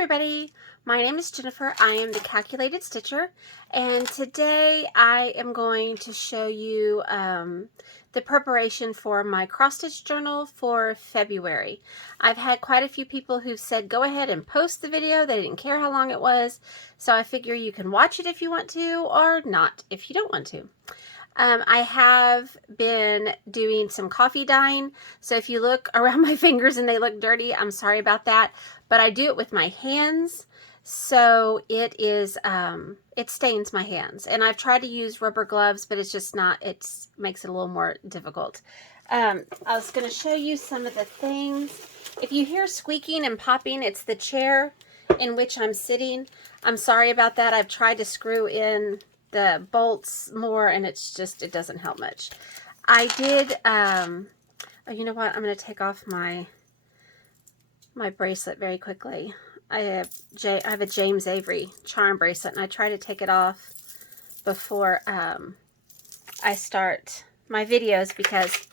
everybody, my name is Jennifer. I am the Calculated Stitcher, and today I am going to show you the preparation for my cross-stitch journal for February. I've had quite a few people who've said go ahead and post the video. They didn't care how long it was, so I figure you can watch it if you want to or not if you don't want to. I have been doing some coffee dyeing, so if you look around my fingers and they look dirty, I'm sorry about that, but I do it with my hands, so it stains my hands. And I've tried to use rubber gloves, but it's just not, it makes it a little more difficult. I was going to show you some of the things. If you hear squeaking and popping, it's the chair in which I'm sitting. I'm sorry about that. I've tried to screw in the bolts more, and it's just, it doesn't help much. I did, oh, you know what? I'm going to take off my bracelet very quickly. I have a James Avery charm bracelet, and I try to take it off before I start my videos because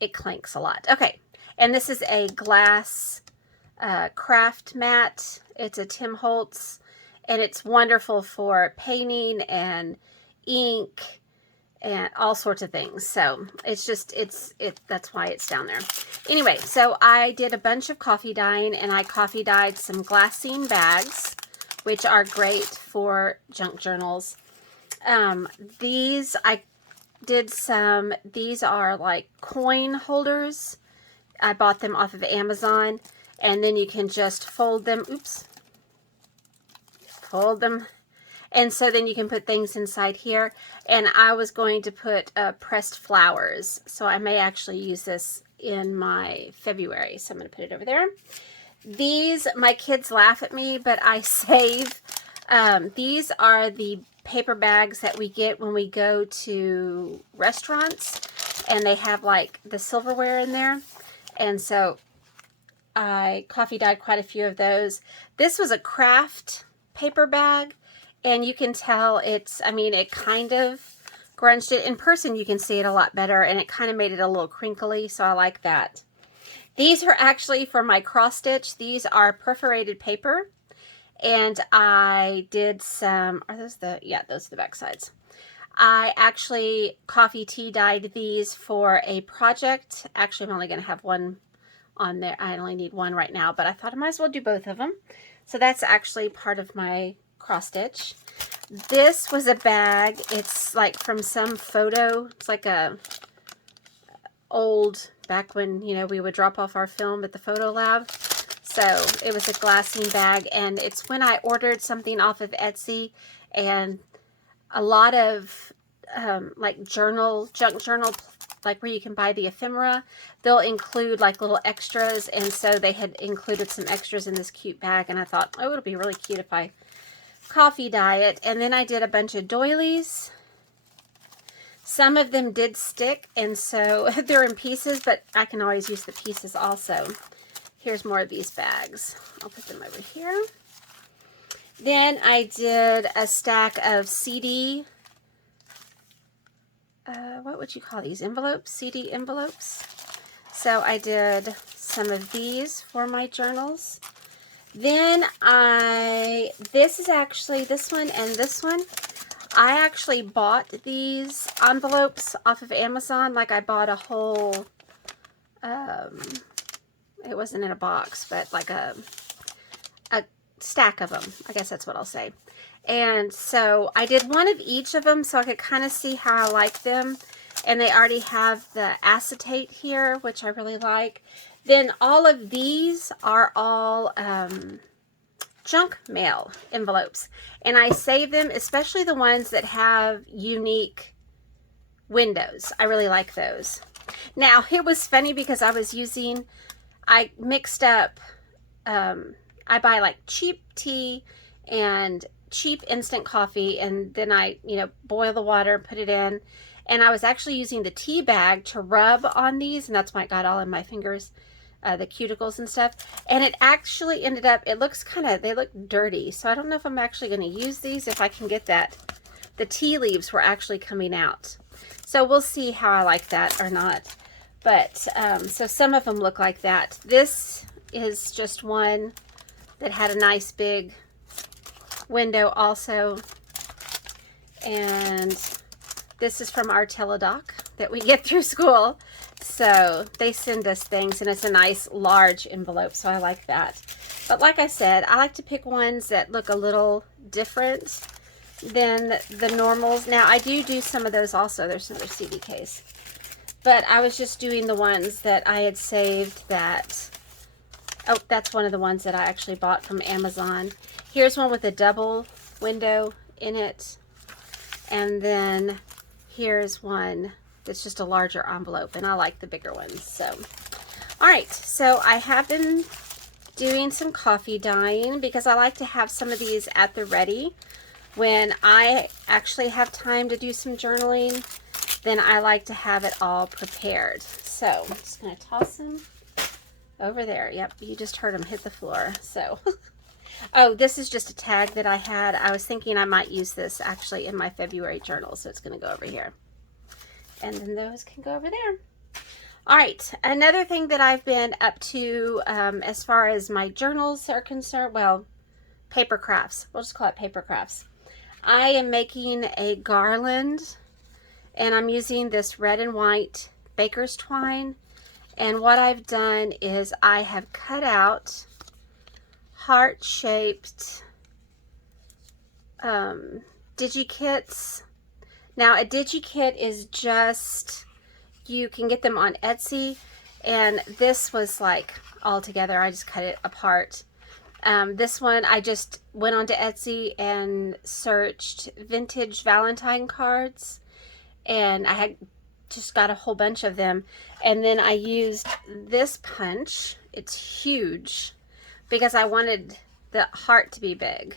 it clanks a lot. Okay, and this is a glass craft mat. It's a Tim Holtz, and it's wonderful for painting and ink and all sorts of things. So it's just, that's why it's down there. Anyway, so I did a bunch of coffee dyeing, and I coffee dyed some glassine bags, which are great for junk journals. These are like coin holders. I bought them off of Amazon, and then you can just fold them. Oops. Fold them, and so then you can put things inside here. And I was going to put pressed flowers, so I may actually use this in my February, so I'm going to put it over there. These, my kids laugh at me, but I save. These are the paper bags that we get when we go to restaurants, and they have like the silverware in there, and so I coffee dyed quite a few of those. This was a craft paper bag, and you can tell it's, I mean, it kind of grunged it. In person you can see it a lot better, and it kind of made it a little crinkly, so I like that. These are actually for my cross stitch. These are perforated paper, and I did some, are those the, yeah, those are the back sides. I actually coffee tea dyed these for a project. Actually, I'm only going to have one on there. I only need one right now, but I thought I might as well do both of them. So that's actually part of my cross stitch. This was a bag. It's like from some photo. It's like a old, back when, you know, we would drop off our film at the photo lab. So it was a glassine bag, and it's when I ordered something off of Etsy, and a lot of like junk journal, like where you can buy the ephemera, they'll include like little extras, and so they had included some extras in this cute bag, and I thought, oh, it'll be really cute if I coffee dye it. And then I did a bunch of doilies. Some of them did stick, and so they're in pieces, but I can always use the pieces also. Here's more of these bags. I'll put them over here. Then I did a stack of CD, what would you call these? Envelopes? CD envelopes. So I did some of these for my journals. Then this is actually, this one and this one, I actually bought these envelopes off of Amazon. Like, I bought a whole, it wasn't in a box, but like a stack of them. I guess that's what I'll say. And so I did one of each of them so I could kind of see how I like them. And they already have the acetate here, which I really like. Then all of these are all junk mail envelopes. And I save them, especially the ones that have unique windows. I really like those. Now, it was funny because I mixed up, I buy like cheap tea and cheap instant coffee, and then I, you know, boil the water, put it in, and I was actually using the tea bag to rub on these, and that's why it got all in my fingers, the cuticles and stuff. And it actually ended up, it looks kind of, they look dirty, so I don't know if I'm actually going to use these, if I can get that. The tea leaves were actually coming out, so we'll see how I like that or not. But so some of them look like that. This is just one that had a nice big window also. And this is from our teledoc that we get through school. So they send us things, and it's a nice large envelope, so I like that. But like I said, I like to pick ones that look a little different than the normals. Now I do some of those also. There's another CD case. But I was just doing the ones that I had saved that, oh, that's one of the ones that I actually bought from Amazon. Here's one with a double window in it. And then here's one that's just a larger envelope, and I like the bigger ones. So, all right, so I have been doing some coffee dyeing because I like to have some of these at the ready. When I actually have time to do some journaling, then I like to have it all prepared. So I'm just going to toss them over there. Yep, you just heard them hit the floor. So, oh, this is just a tag that I had. I was thinking I might use this actually in my February journal, so it's going to go over here. And then those can go over there. All right, another thing that I've been up to as far as my journals are concerned, well, paper crafts. We'll just call it paper crafts. I am making a garland, and I'm using this red and white baker's twine. And what I've done is I have cut out heart-shaped digikits. Now a digikit is just, you can get them on Etsy, and this was like all together. I just cut it apart. This one I just went onto Etsy and searched vintage Valentine cards, and I had just got a whole bunch of them. And then I used this punch. It's huge because I wanted the heart to be big.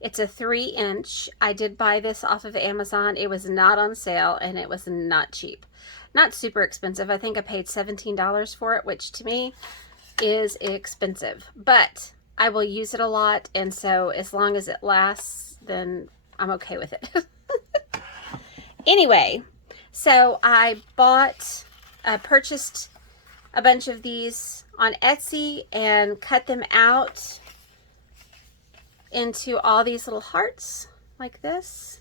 It's a 3-inch. I did buy this off of Amazon. It was not on sale, and it was not cheap. Not super expensive. I think I paid $17 for it, which to me is expensive. But I will use it a lot, and so as long as it lasts, then I'm okay with it. Anyway, so I purchased a bunch of these on Etsy and cut them out into all these little hearts like this.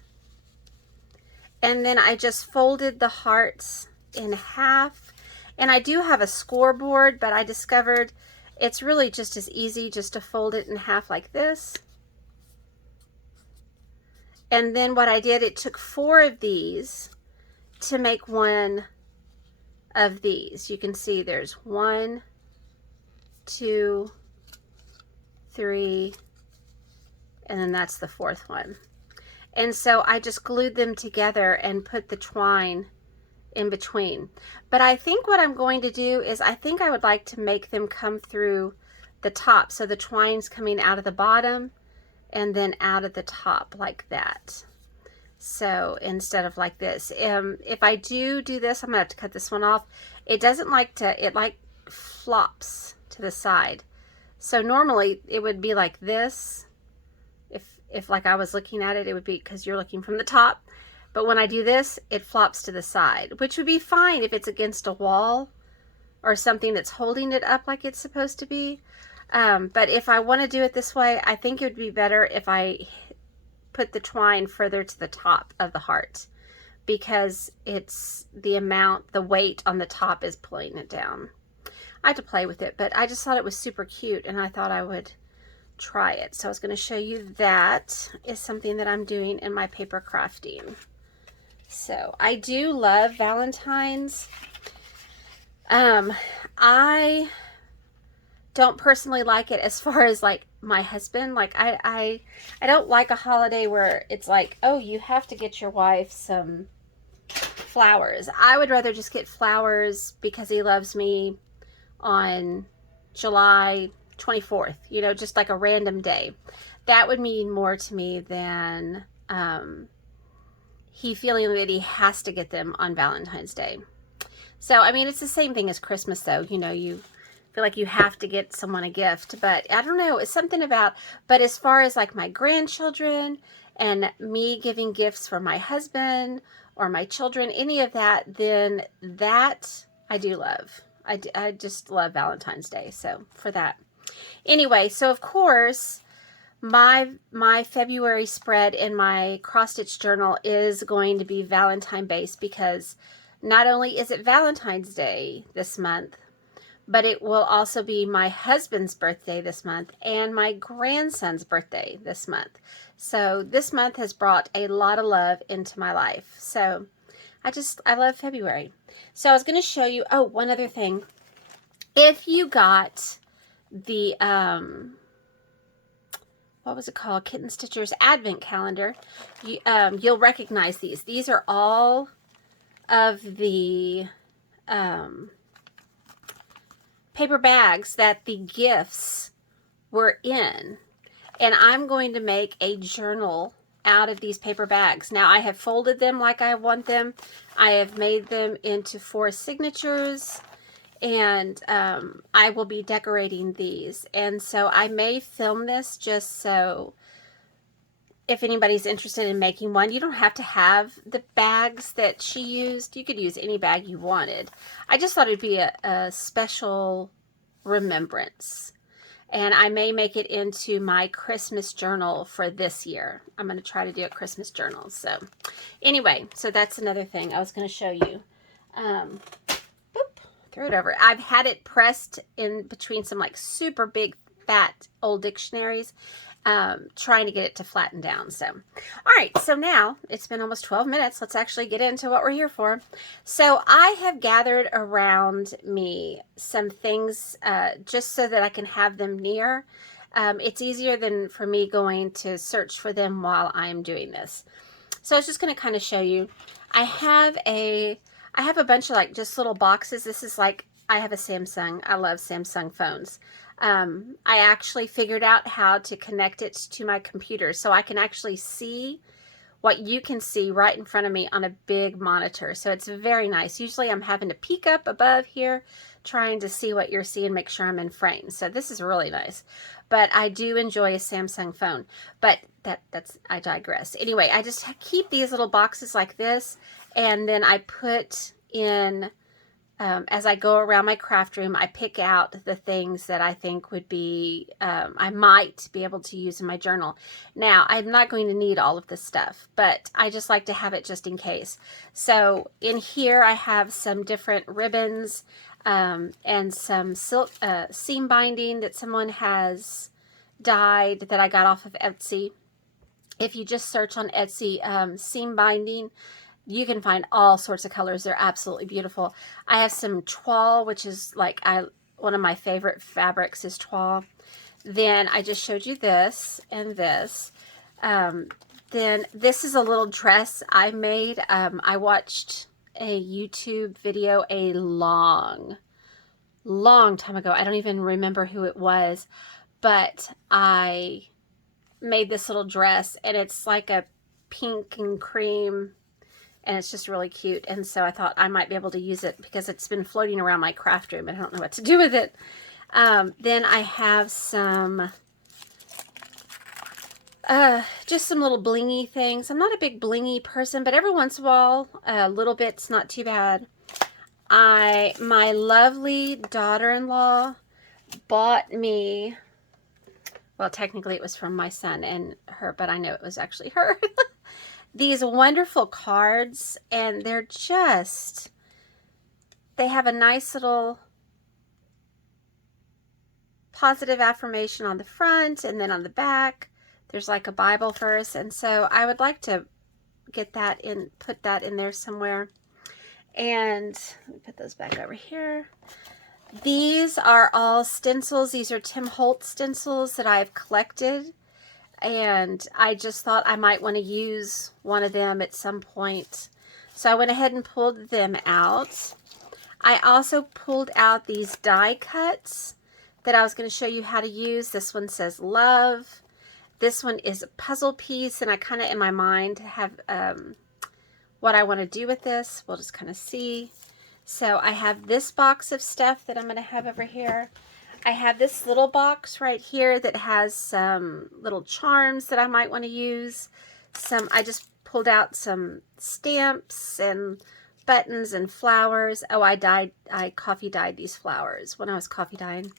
And then I just folded the hearts in half. And I do have a scoreboard, but I discovered it's really just as easy just to fold it in half like this. And then what I did, it took 4 of these to make one of these. You can see there's 1, 2, 3, and then that's the 4th one. And so I just glued them together and put the twine in between. But I think what I'm going to do is I think I would like to make them come through the top. So the twine's coming out of the bottom and then out of the top like that. So instead of like this, if I do this, I'm gonna have to cut this one off. It doesn't like to, it like flops to the side. So normally it would be like this. If like I was looking at it, it would be, because you're looking from the top. But when I do this, it flops to the side, which would be fine if it's against a wall or something that's holding it up like it's supposed to be. But if I want to do it this way, I think it would be better if I put the twine further to the top of the heart, because it's the weight on the top is pulling it down. I had to play with it, but I just thought it was super cute, and I thought I would try it. So I was going to show you that is something that I'm doing in my paper crafting. So I do love Valentines. I don't personally like it as far as like my husband. Like I don't like a holiday where it's like, oh, you have to get your wife some flowers. I would rather just get flowers because he loves me on July 24th, you know, just like a random day. That would mean more to me than he feeling that he has to get them on Valentine's Day. So, I mean, it's the same thing as Christmas, though. You know, you feel like you have to get someone a gift. But I don't know, it's something about, but as far as like my grandchildren and me giving gifts for my husband or my children, any of that, then that I do love. I just love Valentine's Day. So for that. Anyway, so of course, my February spread in my cross stitch journal is going to be Valentine based, because not only is it Valentine's Day this month, but it will also be my husband's birthday this month and my grandson's birthday this month. So this month has brought a lot of love into my life. So I love February. So I was going to show you, oh, one other thing. If you got the, what was it called? Kitten Stitcher's Advent Calendar, you'll recognize these. These are all of the paper bags that the gifts were in. And I'm going to make a journal out of these paper bags. Now, I have folded them like I want them. I have made them into 4 signatures, and I will be decorating these. And so I may film this just so if anybody's interested in making one. You don't have to have the bags that she used. You could use any bag you wanted. I just thought it'd be a special remembrance. And I may make it into my Christmas journal for this year. I'm going to try to do a Christmas journal. So anyway, so that's another thing I was going to show you. Throw it over. I've had it pressed in between some like super big fat old dictionaries, trying to get it to flatten down. So, all right, so now it's been almost 12 minutes. Let's actually get into what we're here for. So I have gathered around me some things just so that I can have them near. It's easier than for me going to search for them while I'm doing this. So I was just going to kind of show you. I have a bunch of like just little boxes. This is like, I have a Samsung. I love Samsung phones. I actually figured out how to connect it to my computer so I can actually see what you can see right in front of me on a big monitor. So it's very nice. Usually I'm having to peek up above here trying to see what you're seeing, make sure I'm in frame. So this is really nice. But I do enjoy a Samsung phone. But I digress. Anyway, I just keep these little boxes like this, and then I put in, as I go around my craft room, I pick out the things that I think would be, I might be able to use in my journal. Now, I'm not going to need all of this stuff, but I just like to have it just in case. So in here, I have some different ribbons and some silk seam binding that someone has dyed that I got off of Etsy. If you just search on Etsy, seam binding, you can find all sorts of colors. They're absolutely beautiful. I have some toile, which is like one of my favorite fabrics is toile. Then I just showed you this and this. Then this is a little dress I made. I watched a YouTube video a long time ago. I don't even remember who it was, but I made this little dress, and it's like a pink and cream, and it's just really cute. And so I thought I might be able to use it because it's been floating around my craft room and I don't know what to do with it. Then I have some, just some little blingy things. I'm not a big blingy person, but every once in a while, a little bit's not too bad. My lovely daughter-in-law bought me, well, technically it was from my son and her, but I know it was actually her. These wonderful cards, and they're just, they have a nice little positive affirmation on the front, and then on the back there's like a Bible verse. And so I would like to get that in, put that in there somewhere. And let me put those back over here. These are all stencils. These are Tim Holtz stencils that I've collected, and I just thought I might want to use one of them at some point. So I went ahead and pulled them out. I also pulled out these die cuts that I was going to show you how to use. This one says love. This one is a puzzle piece, and I kind of in my mind have what I want to do with this. We'll just kind of see. So I have this box of stuff that I'm going to have over here. I have this little box right here that has some little charms that I might want to use. I just pulled out some stamps and buttons and flowers. Oh, I coffee dyed these flowers when I was coffee dyeing.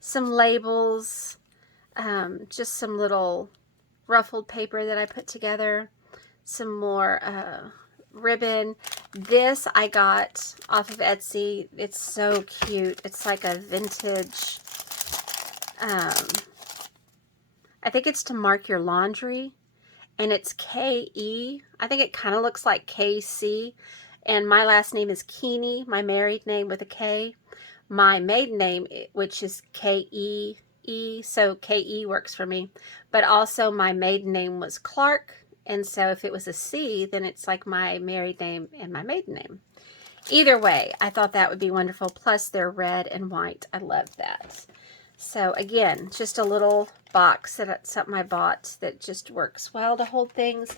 some labels, just some little ruffled paper that I put together, some more ribbon. This I got off of Etsy. It's so cute. It's like a vintage, I think it's to mark your laundry, and it's K-E. I think it kind of looks like K-C, and my last name is Keeney, my married name with a K. My maiden name, which is K-E-E, so K-E works for me. But also my maiden name was Clark, and so if it was a C, then it's like my married name and my maiden name. Either way, I thought that would be wonderful. Plus they're red and white. I love that. So again, just a little box that's something I bought that just works well to hold things.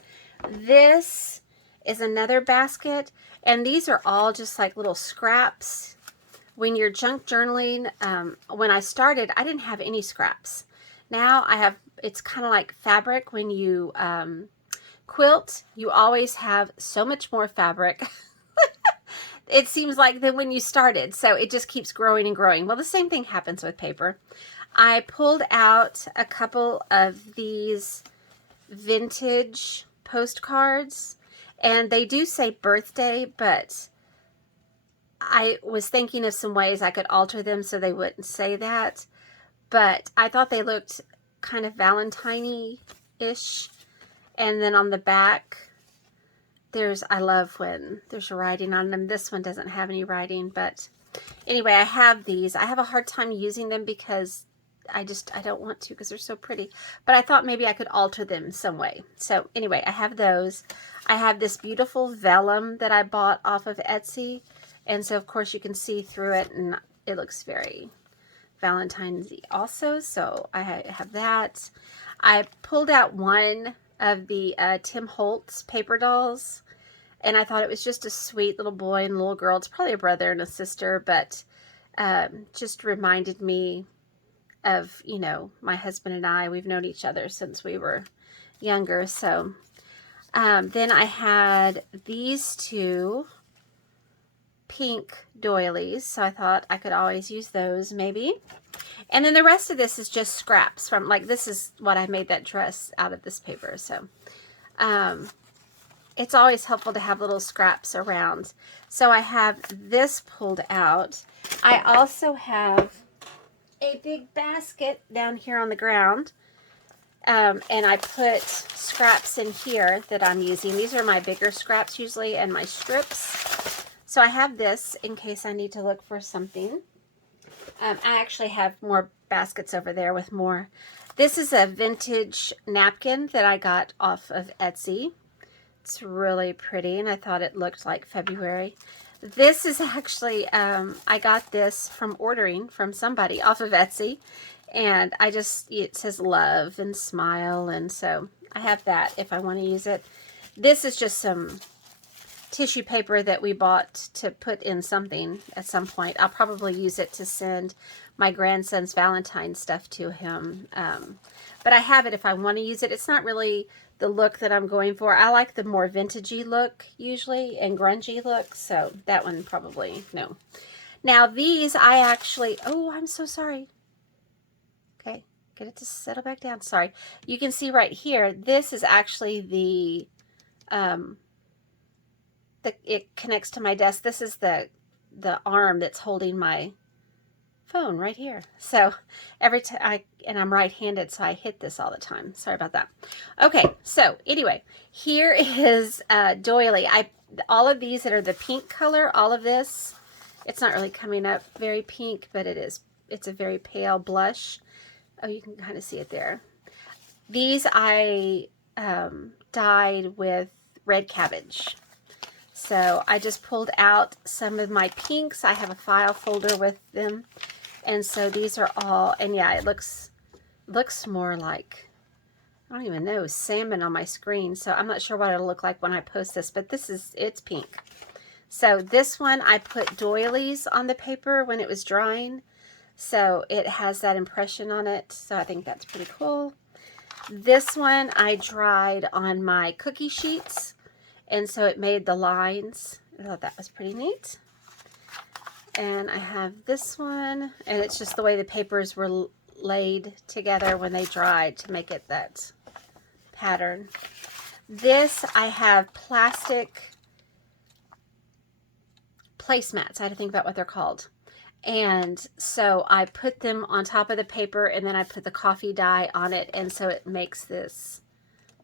This is another basket, and these are all just like little scraps. When you're junk journaling, when I started, I didn't have any scraps. Now I have, it's kind of like fabric. When you quilt, you always have so much more fabric. It seems like than when you started. So it just keeps growing and growing. Well, the same thing happens with paper. I pulled out a couple of these vintage postcards, and they do say birthday, but I was thinking of some ways I could alter them so they wouldn't say that, but I thought they looked kind of Valentine-y-ish. And then on the back, I love when there's writing on them. This one doesn't have any writing, but anyway, I have these. I have a hard time using them because I don't want to because they're so pretty, but I thought maybe I could alter them some way. So anyway, I have those. I have this beautiful vellum that I bought off of Etsy. And so, of course, you can see through it, and it looks very Valentine's-y also. So I have that. I pulled out one of the Tim Holtz paper dolls, and I thought it was just a sweet little boy and little girl. It's probably a brother and a sister, but just reminded me of, you know, my husband and I. We've known each other since we were younger. So then I had these two pink doilies, so I thought I could always use those maybe. And then the rest of this is just scraps from, like, this is what I made that dress out of this paper. So it's always helpful to have little scraps around. So I have this pulled out. I also have a big basket down here on the ground, and I put scraps in here that I'm using. These are my bigger scraps usually, and my strips. So I have this in case I need to look for something. I actually have more baskets over there with more. This is a vintage napkin that I got off of Etsy. It's really pretty, and I thought it looked like February. This is actually, I got this from ordering from somebody off of Etsy, and it says love and smile, and so I have that if I want to use it. This is just some tissue paper that we bought to put in something at some point. I'll probably use it to send my grandson's Valentine stuff to him. But I have it if I want to use it. It's not really the look that I'm going for. I like the more vintagey look usually and grungy look. So that one probably no. Now these I actually, oh, I'm so sorry. Okay, get it to settle back down. Sorry. You can see right here, this is actually the it connects to my desk. This is the arm that's holding my phone right here. So every time and I'm right-handed, so I hit this all the time. Sorry about that. Okay, so anyway, here is doily. All of these that are the pink color, all of this, it's not really coming up very pink, but it is. It's a very pale blush. Oh, you can kind of see it there. These I dyed with red cabbage. So I just pulled out some of my pinks. I have a file folder with them. And so these are all, and yeah, it looks more like, I don't even know, salmon on my screen. So I'm not sure what it'll look like when I post this, but it's pink. So this one, I put doilies on the paper when it was drying. So it has that impression on it. So I think that's pretty cool. This one I dried on my cookie sheets. And so it made the lines. I thought that was pretty neat. And I have this one, and it's just the way the papers were laid together when they dried to make it that pattern. This, I have plastic placemats. I had to think about what they're called. And so I put them on top of the paper, and then I put the coffee dye on it, and so it makes this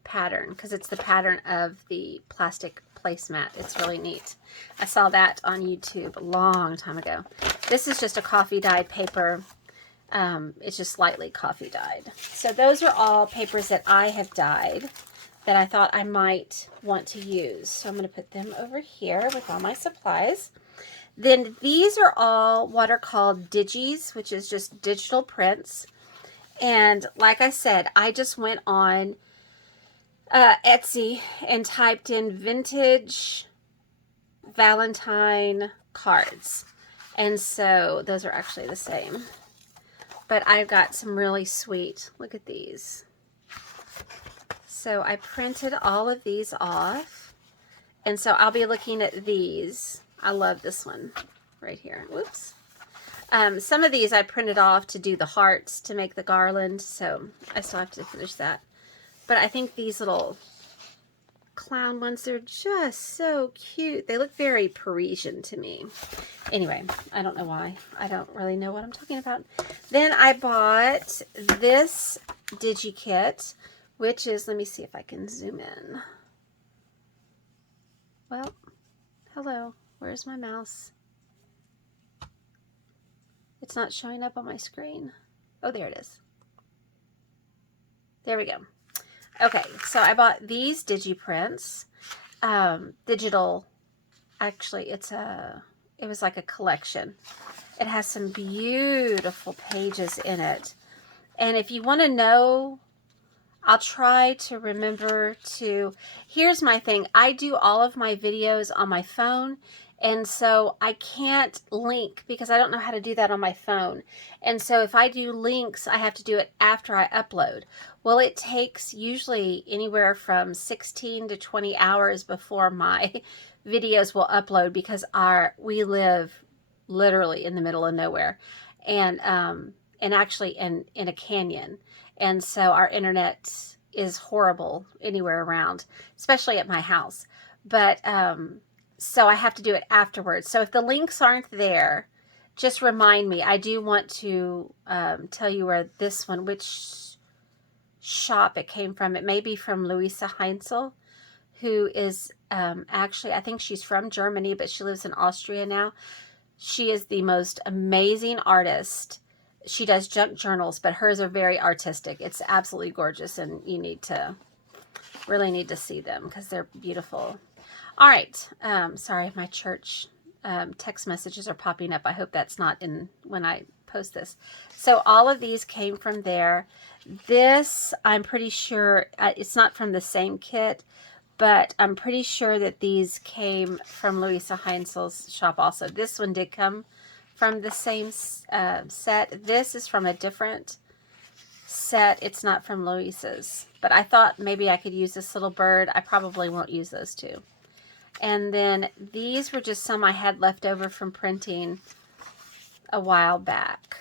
pattern, because it's the pattern of the plastic placemat. It's really neat. I saw that on YouTube a long time ago. This is just a coffee dyed paper. It's just slightly coffee dyed. So those are all papers that I have dyed that I thought I might want to use. So I'm going to put them over here with all my supplies. Then these are all what are called digis, which is just digital prints. And like I said, I just went on Etsy and typed in vintage Valentine cards. And so those are actually the same. But I've got some really sweet, look at these. So I printed all of these off. And so I'll be looking at these. I love this one right here. Whoops. Some of these I printed off to do the hearts, to make the garland. So I still have to finish that. But I think these little clown ones, they're just so cute. They look very Parisian to me. Anyway, I don't know why. I don't really know what I'm talking about. Then I bought this DigiKit, which is, let me see if I can zoom in. Well, hello. Where's my mouse? It's not showing up on my screen. Oh, there it is. There we go. Okay, so I bought these DigiPrints. Digital, actually, it was like a collection. It has some beautiful pages in it. And if you want to know, I'll try to remember to, here's my thing. I do all of my videos on my phone, and so I can't link because I don't know how to do that on my phone. And so if I do links, I have to do it after I upload. Well, it takes usually anywhere from 16 to 20 hours before my videos will upload, because we live literally in the middle of nowhere, and actually in a canyon. And so our internet is horrible anywhere around, especially at my house. But so I have to do it afterwards. So if the links aren't there, just remind me. I do want to tell you where this one, which shop it came from. It may be from Luisel Heinzl, who is actually, I think she's from Germany, but she lives in Austria now. She is the most amazing artist. She does junk journals, but hers are very artistic. It's absolutely gorgeous, and you really need to see them because they're beautiful. All right. Sorry, my church text messages are popping up. I hope that's not in when I post this. So all of these came from there. This, I'm pretty sure, it's not from the same kit, but I'm pretty sure that these came from Luisel Heinzl's shop also. This one did come from the same set. This is from a different set. It's not from Luis's, but I thought maybe I could use this little bird. I probably won't use those two. And then these were just some I had left over from printing a while back.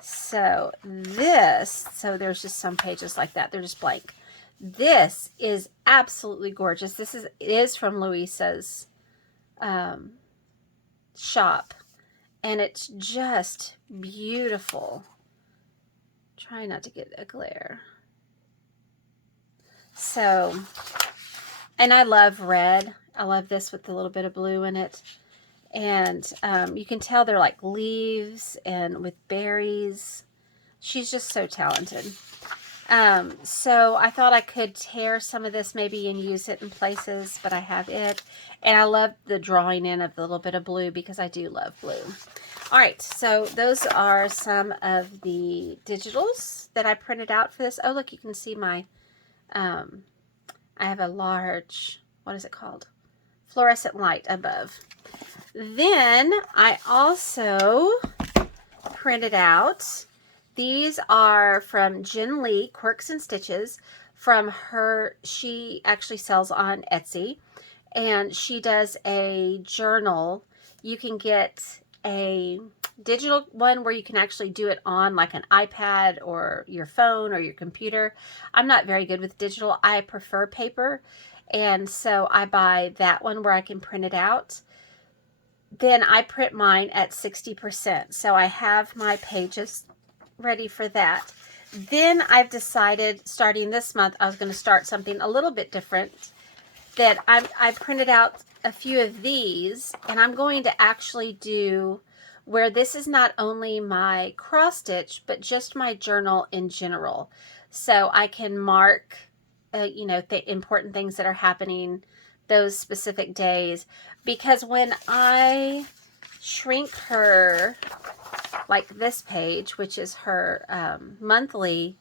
So there's just some pages like that. They're just blank. This is absolutely gorgeous. It is from Luisa's shop, and it's just beautiful. Try not to get a glare. So, and I love red. I love this with a little bit of blue in it. And you can tell they're like leaves and with berries. She's just so talented. So I thought I could tear some of this maybe and use it in places, but I have it. And I love the drawing in of the little bit of blue because I do love blue. All right, so those are some of the digitals that I printed out for this. Oh, look, you can see my, I have a large, what is it called? Fluorescent light above. Then I also printed out, these are from Jen Lee, Quirks and Stitches, from her, she actually sells on Etsy, and she does a journal. You can get a digital one where you can actually do it on like an iPad or your phone or your computer. I'm not very good with digital. I prefer paper. And so I buy that one where I can print it out. Then I print mine at 60%. So I have my pages ready for that. Then I've decided starting this month, I was going to start something a little bit different. That I printed out a few of these, and I'm going to actually do where this is not only my cross stitch, but just my journal in general. So I can mark, you know, the important things that are happening those specific days. Because when I shrink her, like this page, which is her monthly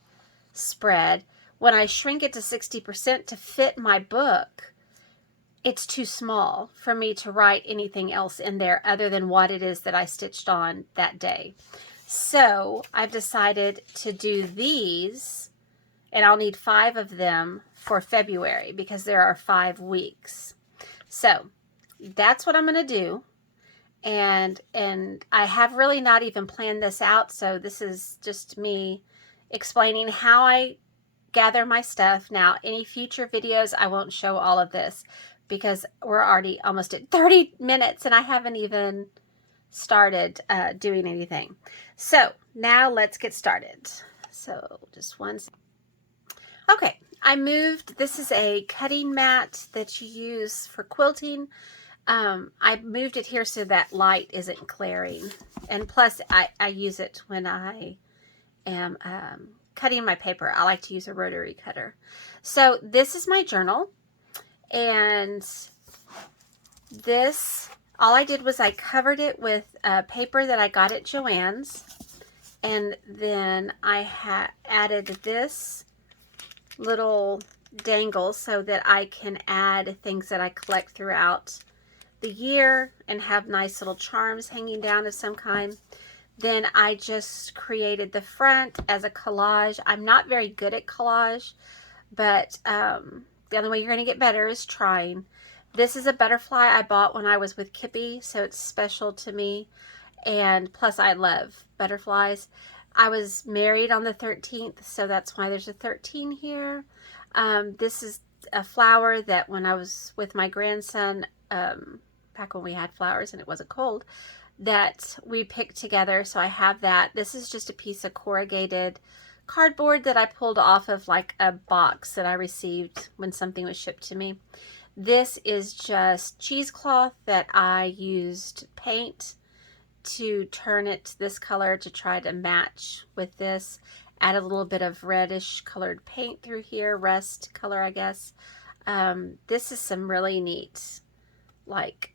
spread, when I shrink it to 60% to fit my book, it's too small for me to write anything else in there other than what it is that I stitched on that day. So I've decided to do these, and I'll need 5 of them for February because there are 5 weeks. So that's what I'm going to do. And I have really not even planned this out, so this is just me explaining how I gather my stuff. Now, any future videos, I won't show all of this because we're already almost at 30 minutes and I haven't even started doing anything. So now let's get started. So just one second. Okay, I moved. This is a cutting mat that you use for quilting. I moved it here so that light isn't glaring. And plus, I use it when I am cutting my paper. I like to use a rotary cutter. So this is my journal. And this, all I did was I covered it with paper that I got at Joann's. And then I added this little dangle so that I can add things that I collect throughout the year and have nice little charms hanging down of some kind. Then I just created the front as a collage. I'm not very good at collage, but the only way you're going to get better is trying. This is a butterfly I bought when I was with Kippy, so it's special to me. And plus I love butterflies. I was married on the 13th, so that's why there's a 13 here. This is a flower that when I was with my grandson, back when we had flowers and it wasn't cold, that we picked together. So I have that. This is just a piece of corrugated cardboard that I pulled off of like a box that I received when something was shipped to me. This is just cheesecloth that I used paint to turn it this color to try to match with this. Add a little bit of reddish colored paint through here, rust color, I guess. This is some really neat, like,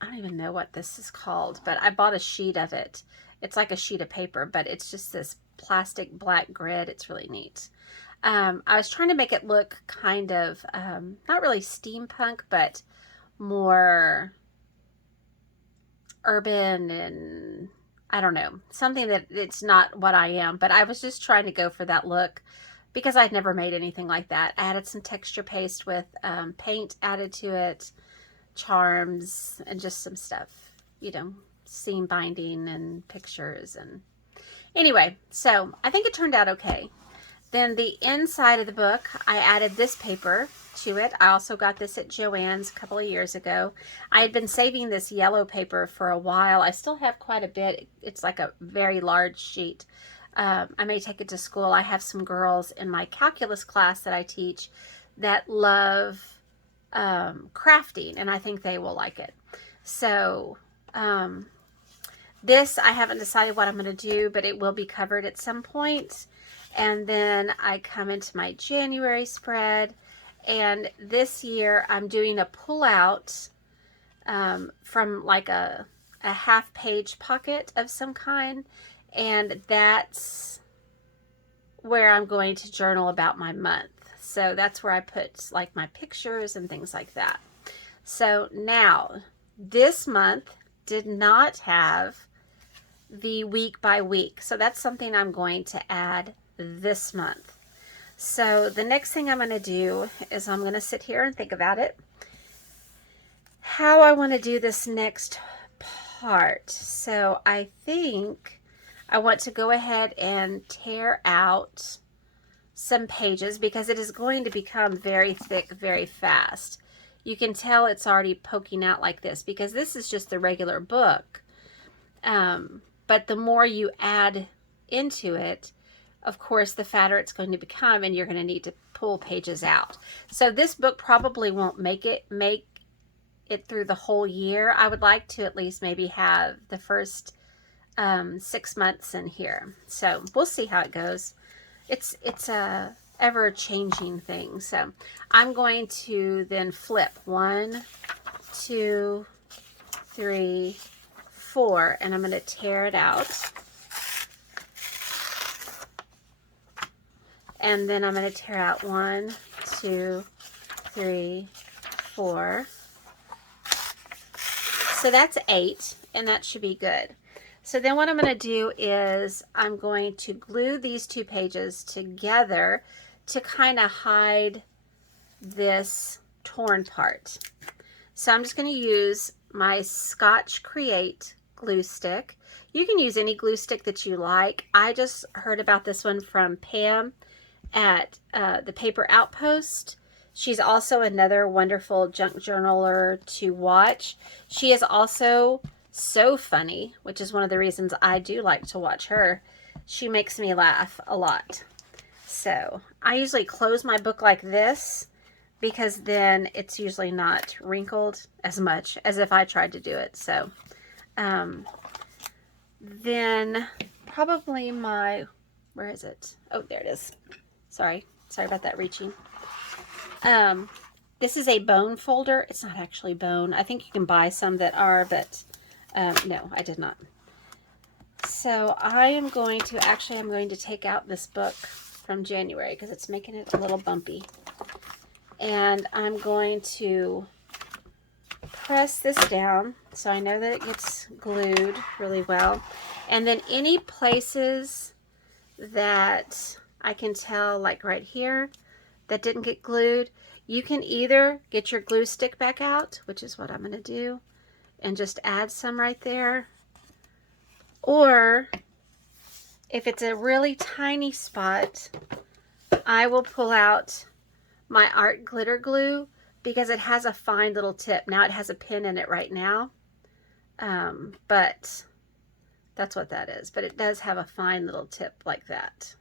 I don't even know what this is called, but I bought a sheet of it. It's like a sheet of paper, but it's just this plastic black grid. It's really neat. I was trying to make it look kind of, not really steampunk, but more urban and I don't know, something that it's not what I am, but I was just trying to go for that look because I'd never made anything like that. I added some texture paste with paint added to it, charms, and just some stuff, you know, seam binding and pictures. And anyway, so I think it turned out okay. Then the inside of the book, I added this paper to it. I also got this at Joann's a couple of years ago. I had been saving this yellow paper for a while. I still have quite a bit. It's like a very large sheet. I may take it to school. I have some girls in my calculus class that I teach that love crafting, and I think they will like it. So this, I haven't decided what I'm going to do, but it will be covered at some point. And then I come into my January spread, and this year I'm doing a pull out from like a half page pocket of some kind, and that's where I'm going to journal about my month. So that's where I put like my pictures and things like that. So now this month did not have the week by week, so that's something I'm going to add this month. So the next thing I'm going to do is I'm going to sit here and think about it, how I want to do this next apart. So I think I want to go ahead and tear out some pages because it is going to become very thick very fast. You can tell it's already poking out like this because this is just the regular book. But the more you add into it, of course, the fatter it's going to become, and you're going to need to pull pages out. So this book probably won't make it through the whole year. I would like to at least maybe have the first 6 months in here. So we'll see how it goes. It's a ever-changing thing. So I'm going to then flip 1, 2, 3, 4, and I'm going to tear it out. And then I'm going to tear out 1, 2, 3, 4. So that's 8, and that should be good. So then what I'm going to do is I'm going to glue these 2 pages together to kind of hide this torn part. So I'm just going to use my Scotch Create glue stick. You can use any glue stick that you like. I just heard about this one from Pam at the Paper Outpost. She's also another wonderful junk journaler to watch. She is also so funny, which is one of the reasons I do like to watch her. She makes me laugh a lot. So I usually close my book like this because then it's usually not wrinkled as much as if I tried to do it. So then probably my, where is it? Oh, there it is. Sorry about that reaching. This is a bone folder. It's not actually bone. I think you can buy some that are, but no, I did not. So I am going to, actually I'm going to take out this book from January because it's making it a little bumpy. And I'm going to press this down so I know that it gets glued really well. And then any places that I can tell, like right here, that didn't get glued, you can either get your glue stick back out, which is what I'm going to do, and just add some right there. Or if it's a really tiny spot, I will pull out my art glitter glue because it has a fine little tip. Now it has a pin in it right now, but that's what that is. But it does have a fine little tip like that.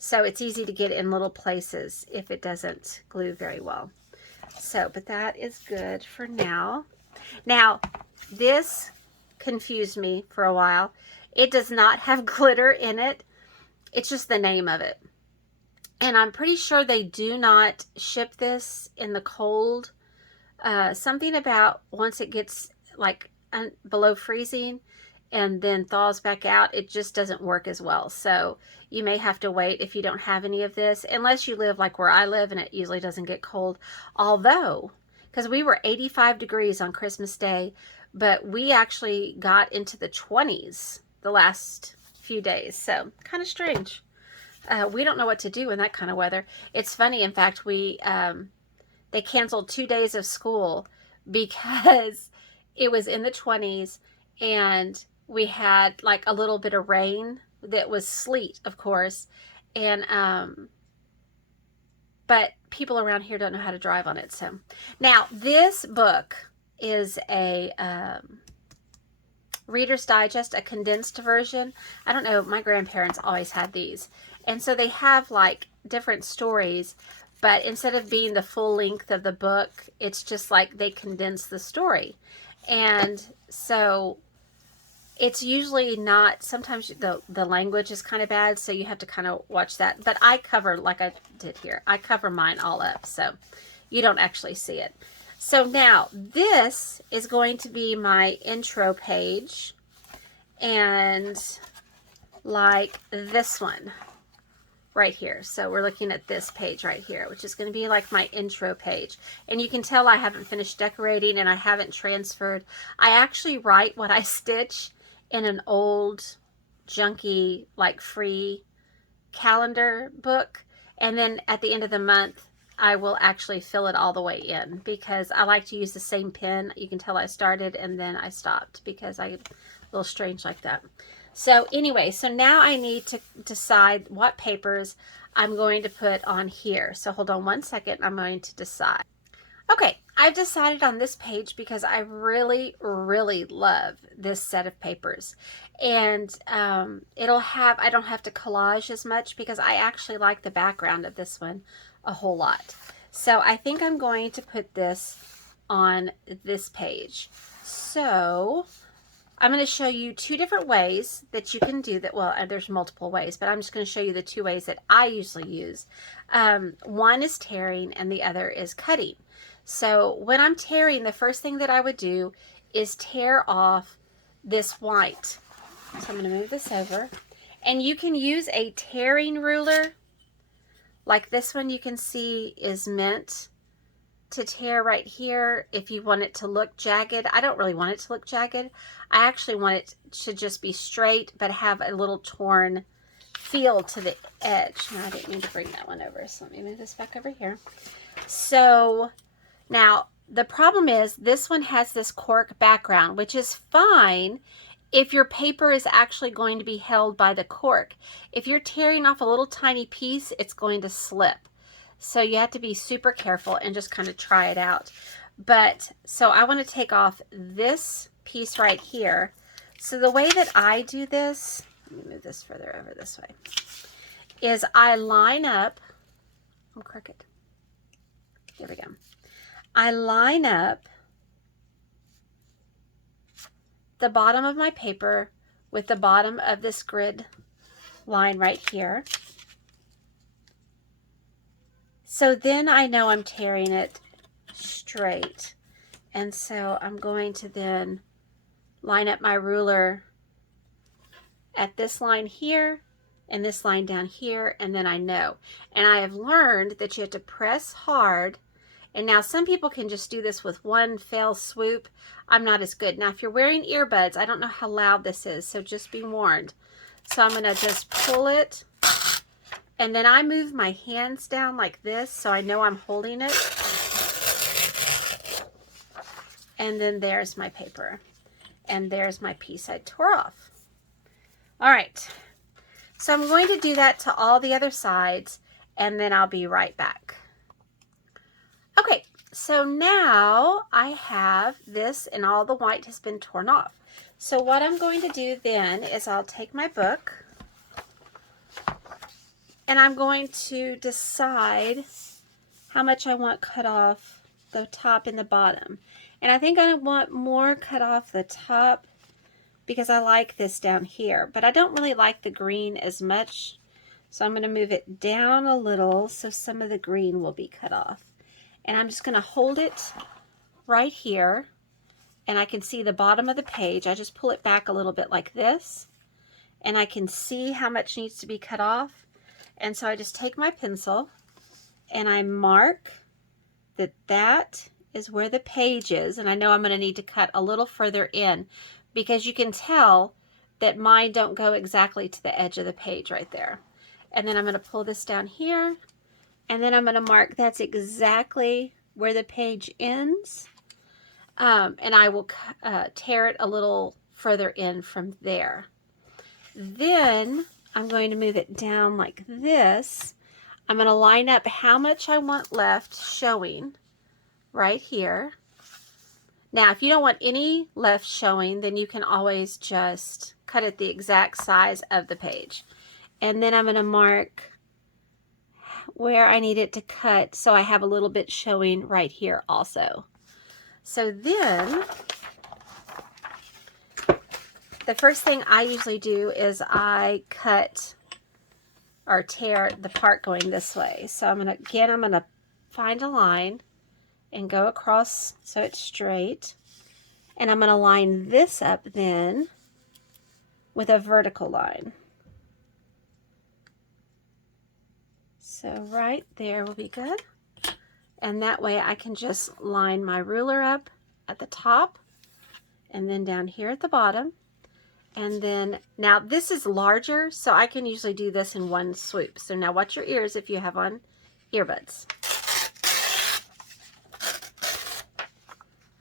So it's easy to get in little places if it doesn't glue very well. So, but that is good for now. Now, this confused me for a while. It does not have glitter in it. It's just the name of it. And I'm pretty sure they do not ship this in the cold. Something about once it gets like below freezing and then thaws back out, it just doesn't work as well. So you may have to wait if you don't have any of this, unless you live like where I live and it usually doesn't get cold. Although, because we were 85 degrees on Christmas Day, but we actually got into the 20s the last few days. So kind of strange. We don't know what to do in that kind of weather. It's funny, in fact, they canceled 2 days of school because it was in the 20s and we had like a little bit of rain that was sleet, of course. And, but people around here don't know how to drive on it. So now this book is a, Reader's Digest, a condensed version. I don't know, my grandparents always had these. And so they have like different stories, but instead of being the full length of the book, it's just like they condense the story. And so it's usually not, sometimes the language is kind of bad, so you have to kind of watch that. But I cover, like I did here, I cover mine all up, so you don't actually see it. So now this is going to be my intro page, and like this one right here. So we're looking at this page right here, which is going to be like my intro page. And you can tell I haven't finished decorating and I haven't transferred. I actually write what I stitch in an old junky like free calendar book, and then at the end of the month I will actually fill it all the way in, because I like to use the same pen. You can tell I started and then I stopped because I'm a little strange like that. So anyway, so now I need to decide what papers I'm going to put on here. So hold on one second, I'm going to decide. Okay, I've decided on this page because I really, really love this set of papers. And I don't have to collage as much because I actually like the background of this one a whole lot. So I think I'm going to put this on this page. So I'm going to show you two different ways that you can do that. Well, there's multiple ways, but I'm just going to show you the two ways that I usually use. One is tearing and the other is cutting. So when I'm tearing, the first thing that I would do is tear off this white. So I'm going to move this over. And you can use a tearing ruler. Like this one you can see is meant to tear right here if you want it to look jagged. I don't really want it to look jagged. I actually want it to just be straight but have a little torn feel to the edge. Now I didn't mean to bring that one over, so let me move this back over here. So now the problem is this one has this cork background, which is fine if your paper is actually going to be held by the cork. If you're tearing off a little tiny piece, it's going to slip. So you have to be super careful and just kind of try it out. But so I want to take off this piece right here. So the way that I do this, let me move this further over this way, is I line up, I'm crooked. There we go. I line up the bottom of my paper with the bottom of this grid line right here. So then I know I'm tearing it straight. And so I'm going to then line up my ruler at this line here and this line down here, and then I know. And I have learned that you have to press hard. And now some people can just do this with one fell swoop. I'm not as good. Now if you're wearing earbuds, I don't know how loud this is, so just be warned. So I'm going to just pull it, and then I move my hands down like this so I know I'm holding it. And then there's my paper. And there's my piece I tore off. All right. So I'm going to do that to all the other sides, and then I'll be right back. Okay, so now I have this and all the white has been torn off. So what I'm going to do then is I'll take my book and I'm going to decide how much I want cut off the top and the bottom. And I think I want more cut off the top because I like this down here, but I don't really like the green as much. So I'm going to move it down a little so some of the green will be cut off. And I'm just going to hold it right here, and I can see the bottom of the page. I just pull it back a little bit like this, and I can see how much needs to be cut off. And so I just take my pencil and I mark that that is where the page is, and I know I'm going to need to cut a little further in because you can tell that mine don't go exactly to the edge of the page right there. And then I'm going to pull this down here, and then I'm going to mark that's exactly where the page ends. And I will tear it a little further in from there. Then I'm going to move it down like this. I'm going to line up how much I want left showing right here. Now, if you don't want any left showing, then you can always just cut it the exact size of the page. And then I'm going to mark where I need it to cut so I have a little bit showing right here also. So then the first thing I usually do is I cut or tear the part going this way. So I'm going to find a line and go across so it's straight. And I'm going to line this up then with a vertical line. So right there will be good. And that way I can just line my ruler up at the top and then down here at the bottom. And then, now this is larger, so I can usually do this in one swoop. So now watch your ears if you have on earbuds.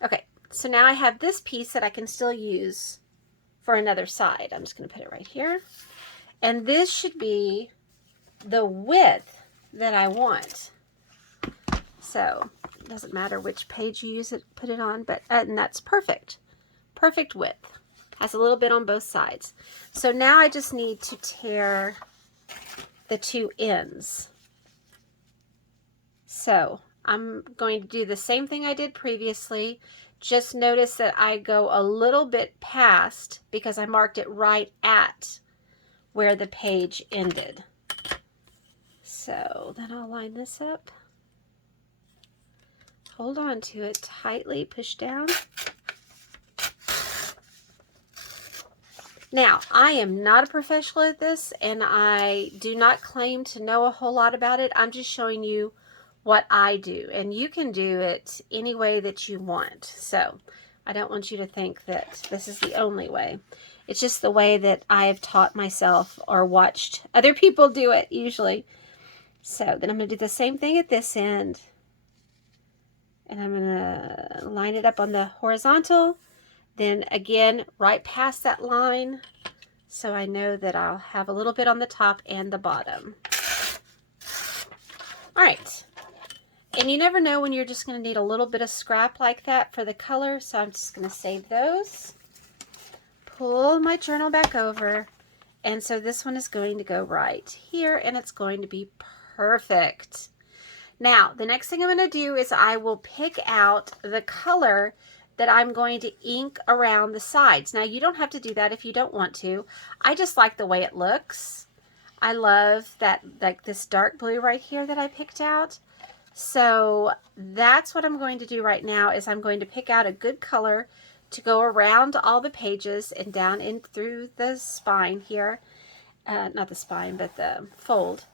Okay, so now I have this piece that I can still use for another side. I'm just going to put it right here. And this should be the width that I want. So it doesn't matter which page you use it, put it on, but and that's perfect. Perfect width. Has a little bit on both sides. So now I just need to tear the two ends. So I'm going to do the same thing I did previously. Just notice that I go a little bit past because I marked it right at where the page ended. So then I'll line this up. Hold on to it tightly, push down. Now, I am not a professional at this, and I do not claim to know a whole lot about it. I'm just showing you what I do, and you can do it any way that you want. So I don't want you to think that this is the only way. It's just the way that I have taught myself or watched other people do it usually. So then I'm going to do the same thing at this end. And I'm going to line it up on the horizontal. Then again, right past that line, so I know that I'll have a little bit on the top and the bottom. All right. And you never know when you're just going to need a little bit of scrap like that for the color, so I'm just going to save those. Pull my journal back over, and so this one is going to go right here, and it's going to be perfect. Now, the next thing I'm going to do is I will pick out the color that I'm going to ink around the sides. Now, you don't have to do that if you don't want to. I just like the way it looks. I love that, like this dark blue right here that I picked out. So that's what I'm going to do right now is I'm going to pick out a good color to go around all the pages and down in through the spine here. Not the spine, but the fold.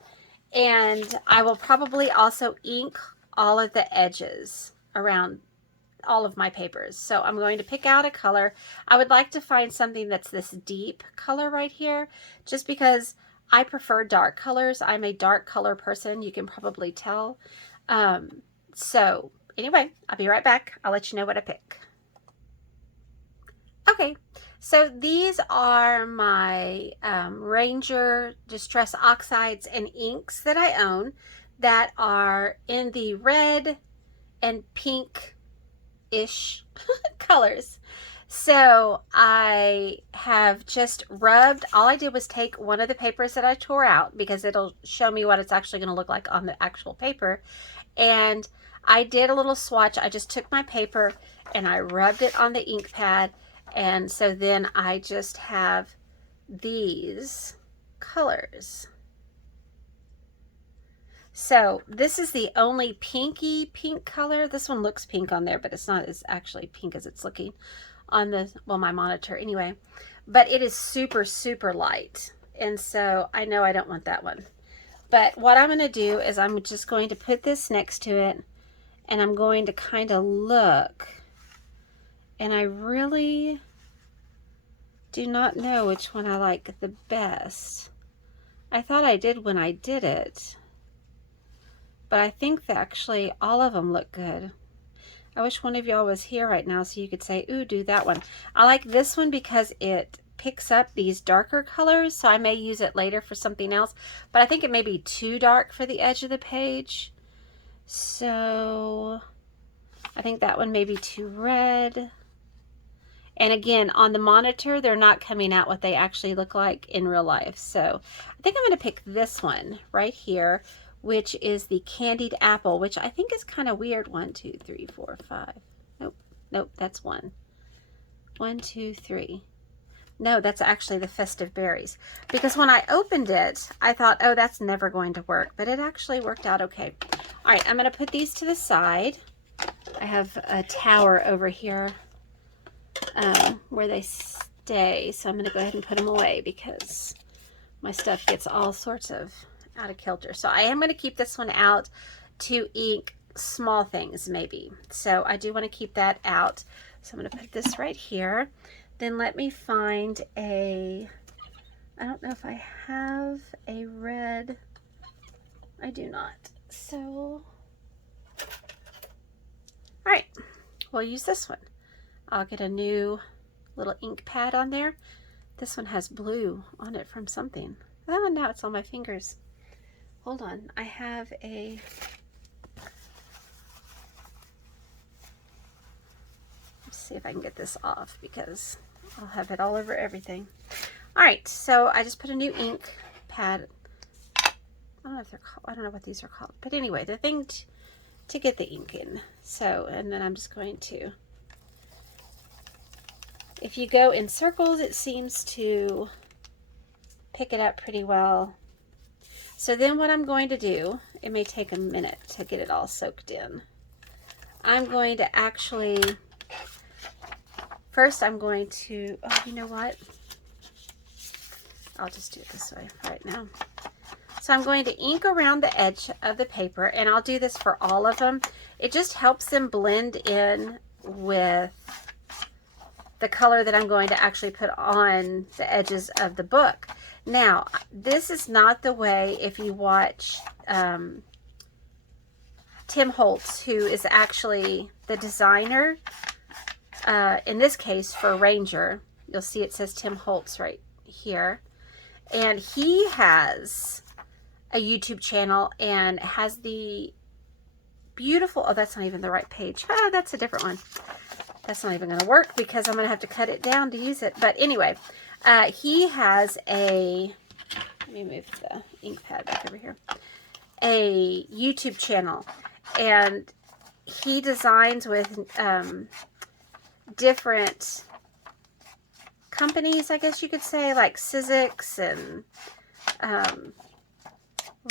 And I will probably also ink all of the edges around all of my papers. So I'm going to pick out a color. I would like to find something that's this deep color right here, just because I prefer dark colors. I'm a dark color person. You can probably tell. So anyway, I'll be right back. I'll let you know what I pick. Okay, so these are my Ranger Distress Oxides and inks that I own that are in the red and pink-ish colors. So I have just rubbed, all I did was take one of the papers that I tore out because it'll show me what it's actually going to look like on the actual paper. And I did a little swatch. I just took my paper and I rubbed it on the ink pad. And so then I just have these colors. So this is the only pinky pink color. This one looks pink on there, but it's not as actually pink as it's looking on the, well, my monitor anyway. But it is super, super light. And so I know I don't want that one. But what I'm going to do is I'm just going to put this next to it. And I'm going to kind of look. And I really do not know which one I like the best. I thought I did when I did it. But I think that actually all of them look good. I wish one of y'all was here right now so you could say, ooh, do that one. I like this one because it picks up these darker colors, so I may use it later for something else. But I think it may be too dark for the edge of the page. So I think that one may be too red. And again, on the monitor, they're not coming out what they actually look like in real life. So I think I'm going to pick this one right here, which is the Candied Apple, which I think is kind of weird. 1, 2, 3, 4, 5. Nope, that's one. 1, 2, 3. No, that's actually the Festive Berries. Because when I opened it, I thought, oh, that's never going to work. But it actually worked out okay. All right, I'm going to put these to the side. I have a tower over here where they stay. So I'm going to go ahead and put them away because my stuff gets all sorts of out of kilter. So I am going to keep this one out to ink small things maybe. So I do want to keep that out. So I'm going to put this right here. Then let me find a, I don't know if I have a red. I do not. So, all right. we'll use this one. I'll get a new little ink pad on there. This one has blue on it from something. Oh, now it's on my fingers. Hold on, I have a... Let's see if I can get this off because I'll have it all over everything. All right, so I just put a new ink pad. I don't know if they're called, I don't know what these are called, but anyway, the thing to get the ink in. So, and then I'm just going to, if you go in circles, it seems to pick it up pretty well. So then what I'm going to do, it may take a minute to get it all soaked in. I'm going to actually, first I'm going to, oh, you know what? I'll just do it this way right now. So I'm going to ink around the edge of the paper, and I'll do this for all of them. It just helps them blend in with the color that I'm going to actually put on the edges of the book. Now, this is not the way if you watch Tim Holtz, who is actually the designer, in this case for Ranger. You'll see it says Tim Holtz right here. And he has a YouTube channel and has the beautiful, oh, that's not even the right page. Ah, that's a different one. That's not even going to work because I'm going to have to cut it down to use it. But anyway, he has a, let me move the ink pad back over here, a YouTube channel. And he designs with different companies, I guess you could say, like Sizzix and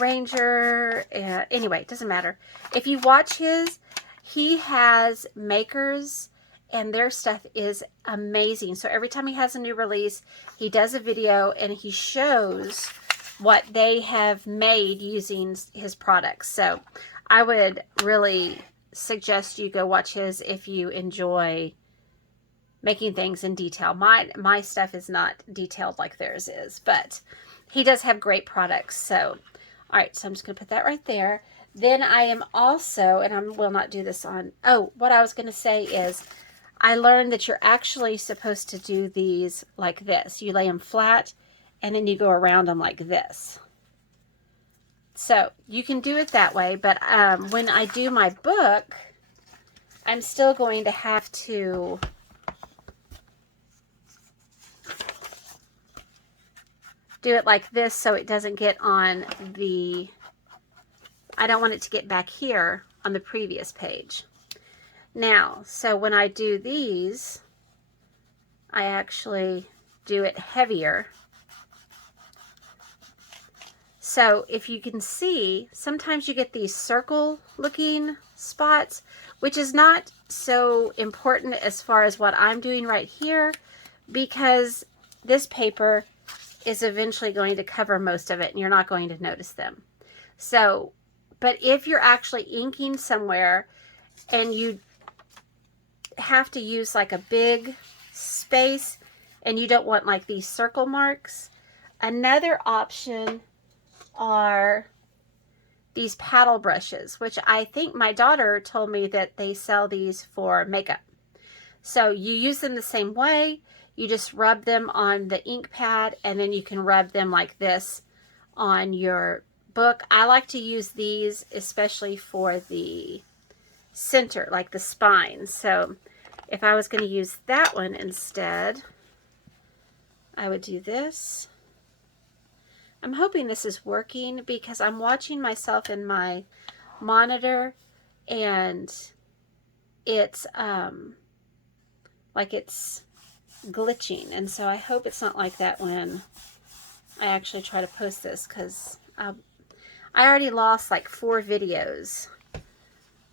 Ranger. Anyway, it doesn't matter. If you watch his, he has makers and their stuff is amazing. So every time he has a new release, he does a video and he shows what they have made using his products. So I would really suggest you go watch his if you enjoy making things in detail. My stuff is not detailed like theirs is, but he does have great products. So, all right, so I'm just going to put that right there. Then I am also, and I will not do this on, oh, what I was going to say is I learned that you're actually supposed to do these like this. You lay them flat, and then you go around them like this. So you can do it that way, but when I do my book, I'm still going to have to do it like this so it doesn't get on the, I don't want it to get back here on the previous page. Now, so when I do these, I actually do it heavier. So if you can see, sometimes you get these circle looking spots, which is not so important as far as what I'm doing right here, because this paper is eventually going to cover most of it and you're not going to notice them. So, but if you're actually inking somewhere and you have to use like a big space and you don't want like these circle marks, another option are these paddle brushes, which I think my daughter told me that they sell these for makeup. So you use them the same way. You just rub them on the ink pad and then you can rub them like this on your book. I like to use these especially for the center, like the spine. So if I was going to use that one instead, I would do this. I'm hoping this is working because I'm watching myself in my monitor and it's like it's glitching, and so I hope it's not like that when I actually try to post this, because I already lost like 4 videos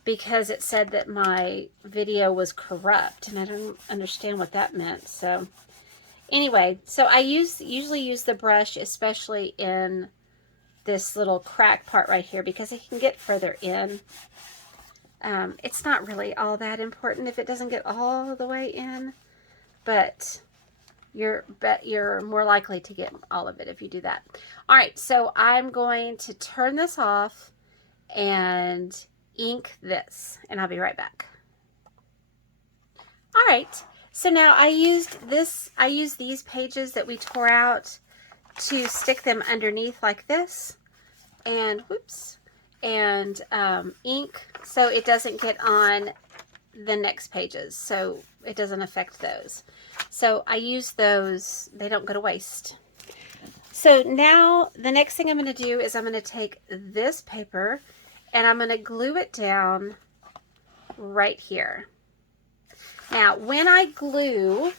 because it said that my video was corrupt, and I don't understand what that meant. So anyway, so I usually use the brush, especially in this little crack part right here, because it can get further in. It's not really all that important if it doesn't get all the way in, but you're more likely to get all of it if you do that. All right, so I'm going to turn this off and ink this, and I'll be right back. All right, so now I used these pages that we tore out to stick them underneath like this, and whoops, and ink so it doesn't get on the next pages, so it doesn't affect those. So I use those, they don't go to waste. So now the next thing I'm going to do is I'm going to take this paper and I'm going to glue it down right here. Now when I glue,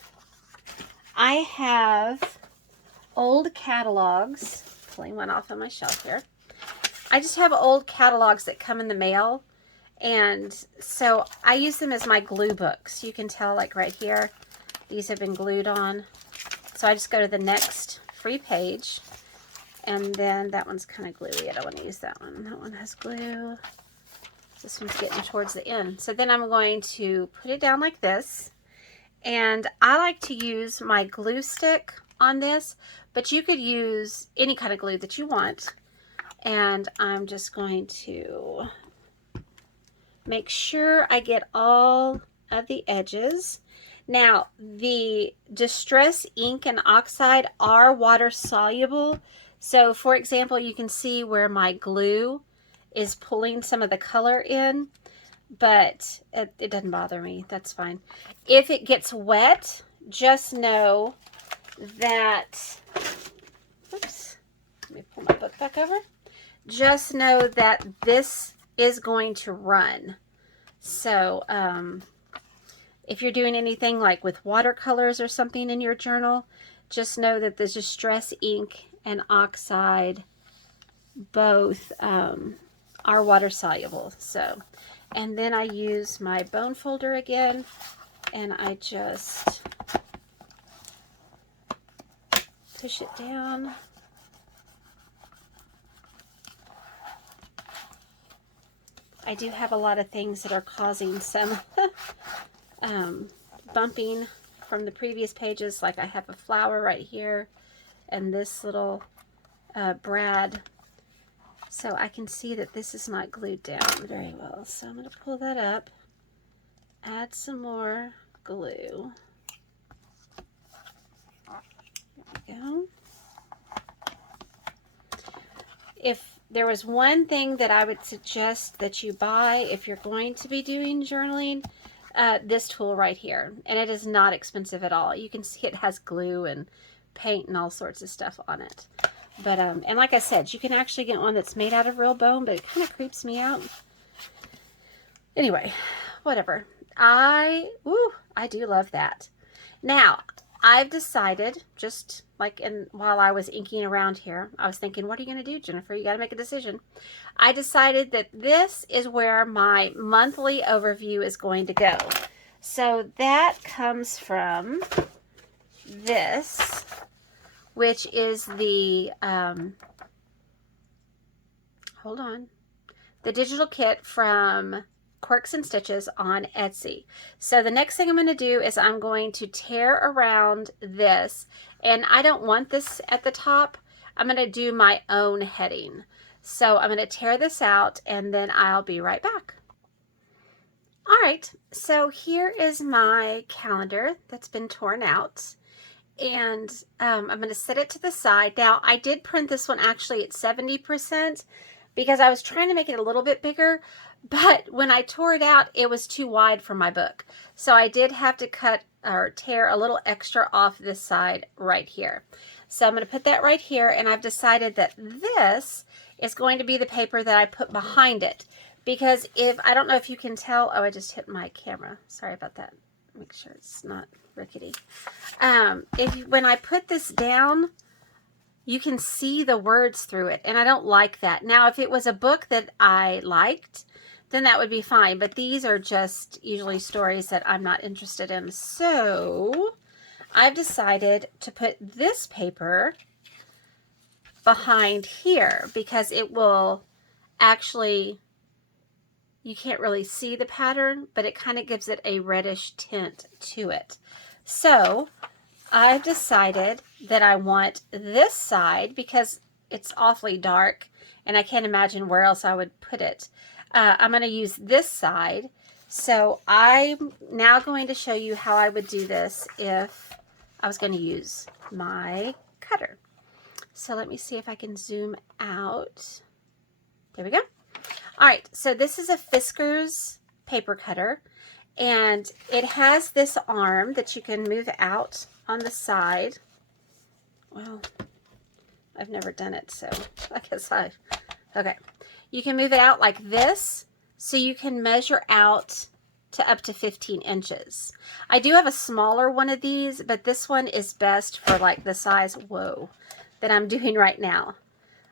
I have old catalogs, pulling one off on my shelf here. I just have old catalogs that come in the mail, and so I use them as my glue books. You can tell, like right here, these have been glued on. So I just go to the next free page, and then that one's kind of gluey. I don't want to use that one. That one has glue. This one's getting towards the end. So then I'm going to put it down like this, and I like to use my glue stick on this, but you could use any kind of glue that you want. And I'm just going to make sure I get all of the edges. Now, the Distress ink and Oxide are water soluble. So for example, you can see where my glue is pulling some of the color in, but it doesn't bother me. That's fine. If it gets wet, just know that, oops, let me pull my book back over. Just know that this is going to run. So if you're doing anything like with watercolors or something in your journal, just know that the Distress ink and Oxide both are water soluble. So, and then I use my bone folder again, and I just push it down. I do have a lot of things that are causing some bumping from the previous pages. Like I have a flower right here and this little brad. So I can see that this is not glued down very well. So I'm going to pull that up, add some more glue. There we go. If there was one thing that I would suggest that you buy if you're going to be doing journaling, this tool right here. And it is not expensive at all. You can see it has glue and paint and all sorts of stuff on it. But, and like I said, you can actually get one that's made out of real bone, but it kind of creeps me out. Anyway, whatever. I do love that. Now, I've decided, just like while I was inking around here, I was thinking, what are you going to do, Jennifer? You got to make a decision. I decided that this is where my monthly overview is going to go. So that comes from this, which is the, hold on, the digital kit from Quirks and Stitches on Etsy. So the next thing I'm going to do is I'm going to tear around this, and I don't want this at the top. I'm going to do my own heading. So I'm going to tear this out, and then I'll be right back. All right, so here is my calendar that's been torn out, and I'm going to set it to the side. Now, I did print this one actually at 70% because I was trying to make it a little bit bigger, but when I tore it out, it was too wide for my book. So I did have to cut or tear a little extra off this side right here. So I'm going to put that right here, and I've decided that this is going to be the paper that I put behind it. Because I don't know if you can tell, oh, I just hit my camera. Sorry about that. Make sure it's not rickety. When I put this down, you can see the words through it, and I don't like that. Now, if it was a book that I liked, then that would be fine. But these are just usually stories that I'm not interested in. So I've decided to put this paper behind here because it will actually, you can't really see the pattern, but it kind of gives it a reddish tint to it. So I've decided that I want this side because it's awfully dark and I can't imagine where else I would put it. I'm going to use this side So I'm now going to show you how I would do this if I was going to use my cutter. So let me see if I can zoom out. There we go. All right, so this is a Fiskars paper cutter, and it has this arm that you can move out on the side. Well, I've never done it, so I guess okay. You can move it out like this, so you can measure out to up to 15 inches. I do have a smaller one of these, but this one is best for like the size, that I'm doing right now.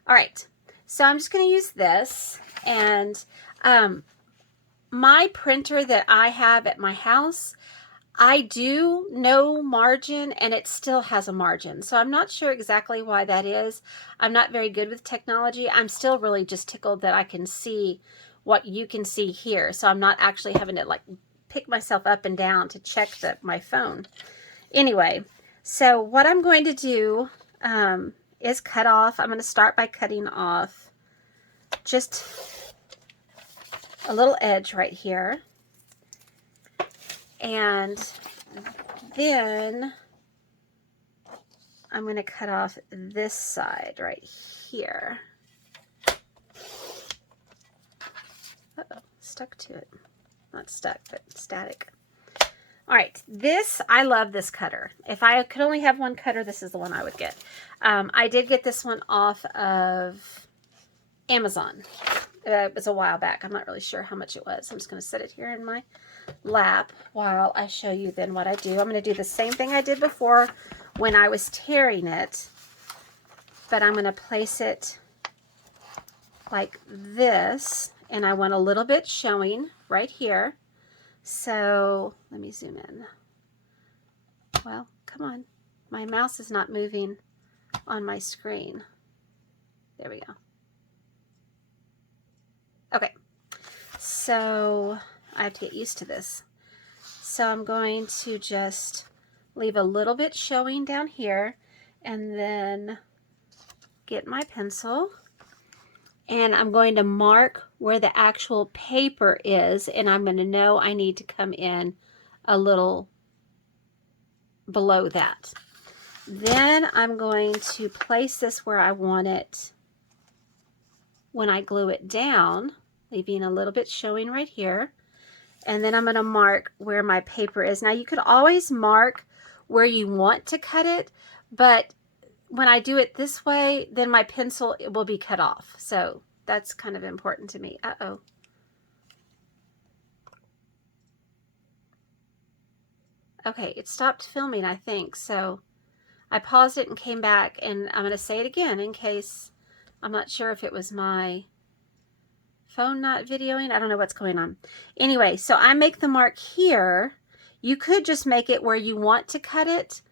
All right, so I'm just going to use this, and my printer that I have at my house, I do no margin, and it still has a margin. So I'm not sure exactly why that is. I'm not very good with technology. I'm still really just tickled that I can see what you can see here. So I'm not actually having to like pick myself up and down to check my phone. Anyway, so what I'm going to do is cut off. I'm going to start by cutting off just a little edge right here. And then I'm going to cut off this side right here. Uh-oh, stuck to it. Not stuck, but static. All right, I love this cutter. If I could only have one cutter, this is the one I would get. I did get this one off of Amazon. It was a while back. I'm not really sure how much it was. I'm just going to set it here in my lap while I show you then what I do. I'm going to do the same thing I did before when I was tearing it, but I'm going to place it like this, and I want a little bit showing right here. So let me zoom in. Well, come on. My mouse is not moving on my screen. There we go. Okay, so I have to get used to this. So I'm going to just leave a little bit showing down here, and then get my pencil, and I'm going to mark where the actual paper is, and I'm going to know I need to come in a little below that. Then I'm going to place this where I want it when I glue it down, leaving a little bit showing right here. And then I'm going to mark where my paper is. Now you could always mark where you want to cut it, but when I do it this way, then my pencil will be cut off. So that's kind of important to me. Uh-oh. Okay, it stopped filming, I think. So I paused it and came back, and I'm going to say it again in case, I'm not sure if it was my phone not videoing. I don't know what's going on. Anyway, so I make the mark here. You could just make it where you want to cut it,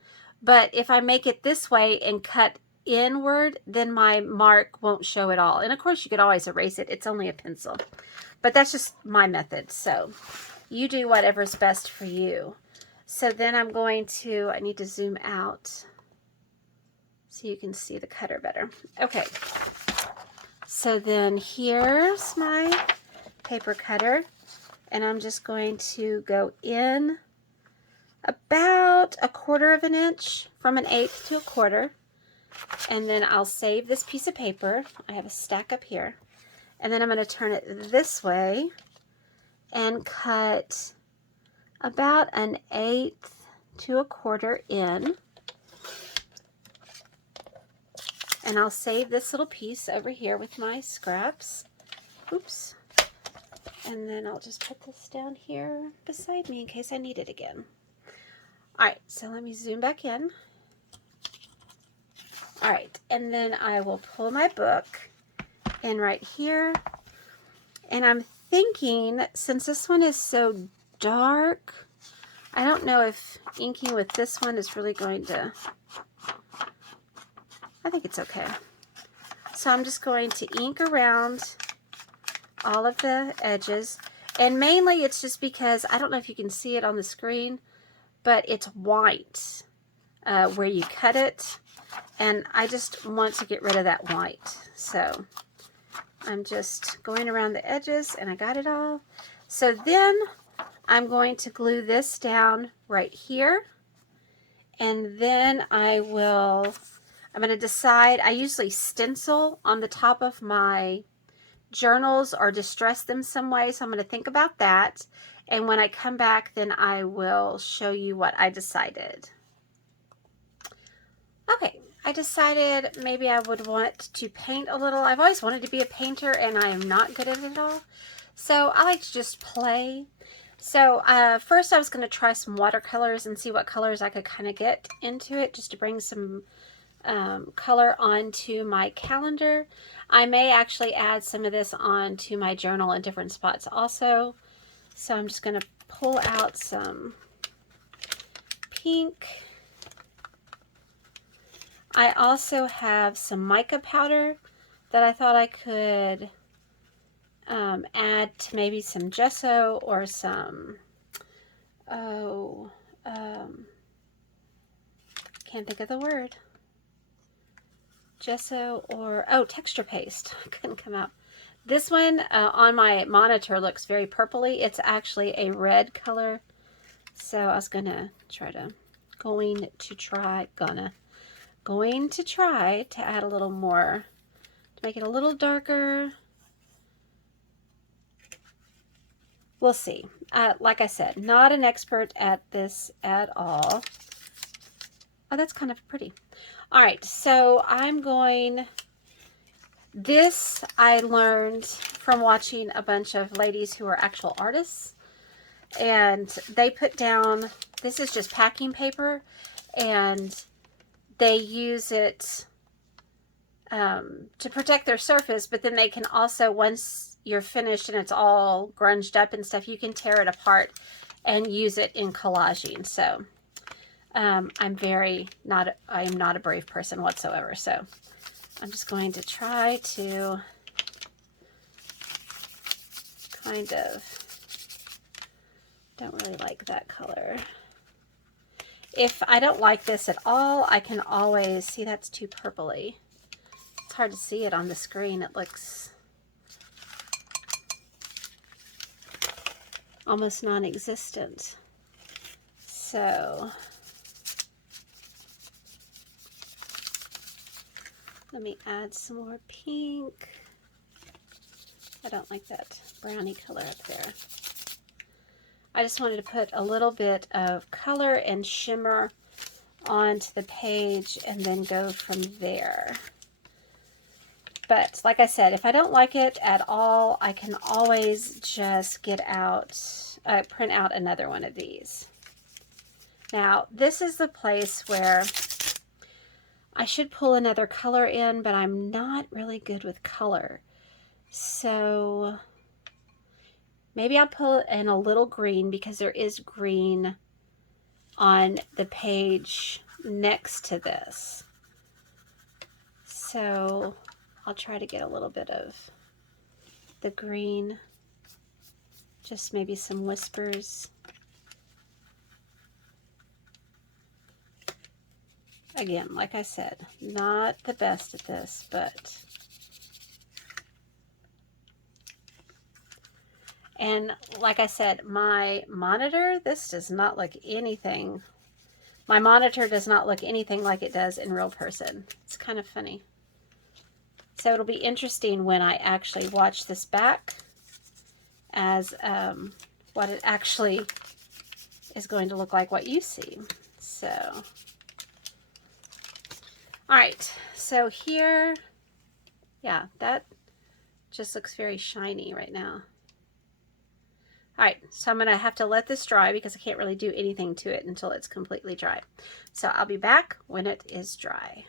but if I make it this way and cut inward, then my mark won't show at all. And of course you could always erase it. It's only a pencil, but that's just my method. So you do whatever's best for you. So then I'm going to, I need to zoom out so you can see the cutter better. Okay. So then here's my paper cutter, and I'm just going to go in about 1/4 of an inch, from 1/8 to 1/4, and then I'll save this piece of paper. I have a stack up here, and then I'm going to turn it this way and cut about 1/8 to 1/4 in. And I'll save this little piece over here with my scraps. Oops. And then I'll just put this down here beside me in case I need it again. All right, so let me zoom back in. All right, and then I will pull my book in right here. And I'm thinking, since this one is so dark, I don't know if inking with this one is really going to, I think it's okay. So I'm just going to ink around all of the edges. And mainly it's just because, I don't know if you can see it on the screen, but it's white where you cut it. And I just want to get rid of that white. So I'm just going around the edges, and I got it all. So then I'm going to glue this down right here, and then I'm going to decide, I usually stencil on the top of my journals or distress them some way, so I'm going to think about that, and when I come back then I will show you what I decided. Okay, I decided maybe I would want to paint a little. I've always wanted to be a painter and I am not good at it at all, so I like to just play. So first I was going to try some watercolors and see what colors I could kind of get into it, just to bring some color onto my calendar. I may actually add some of this onto my journal in different spots also. So I'm just going to pull out some pink. I also have some mica powder that I thought I could add to maybe some gesso or some, can't think of the word. Gesso or, texture paste. Couldn't come out. This one on my monitor looks very purpley. It's actually a red color. So I was going to try to add a little more to make it a little darker. We'll see. Like I said, not an expert at this at all. Oh, that's kind of pretty. All right, so this I learned from watching a bunch of ladies who are actual artists, and they put down, this is just packing paper, and they use it to protect their surface, but then they can also, once you're finished and it's all grunged up and stuff, you can tear it apart and use it in collaging. So I am not a brave person whatsoever, so I'm just going to try to kind of, don't really like that color. If I don't like this at all, I can always, see that's too purpley. It's hard to see it on the screen. It looks almost non-existent. So let me add some more pink. I don't like that brownie color up there. I just wanted to put a little bit of color and shimmer onto the page and then go from there. But like I said, if I don't like it at all, I can always just print out another one of these. Now, this is the place where I should pull another color in, but I'm not really good with color. So maybe I'll pull in a little green, because there is green on the page next to this. So I'll try to get a little bit of the green, just maybe some whispers. Again, like I said, not the best at this, but... And like I said, my monitor, this does not look anything. My monitor does not look anything like it does in real person. It's kind of funny. So it'll be interesting when I actually watch this back as what it actually is going to look like, what you see. So, all right. So here, yeah, that just looks very shiny right now. All right, so I'm going to have to let this dry because I can't really do anything to it until it's completely dry. So I'll be back when it is dry.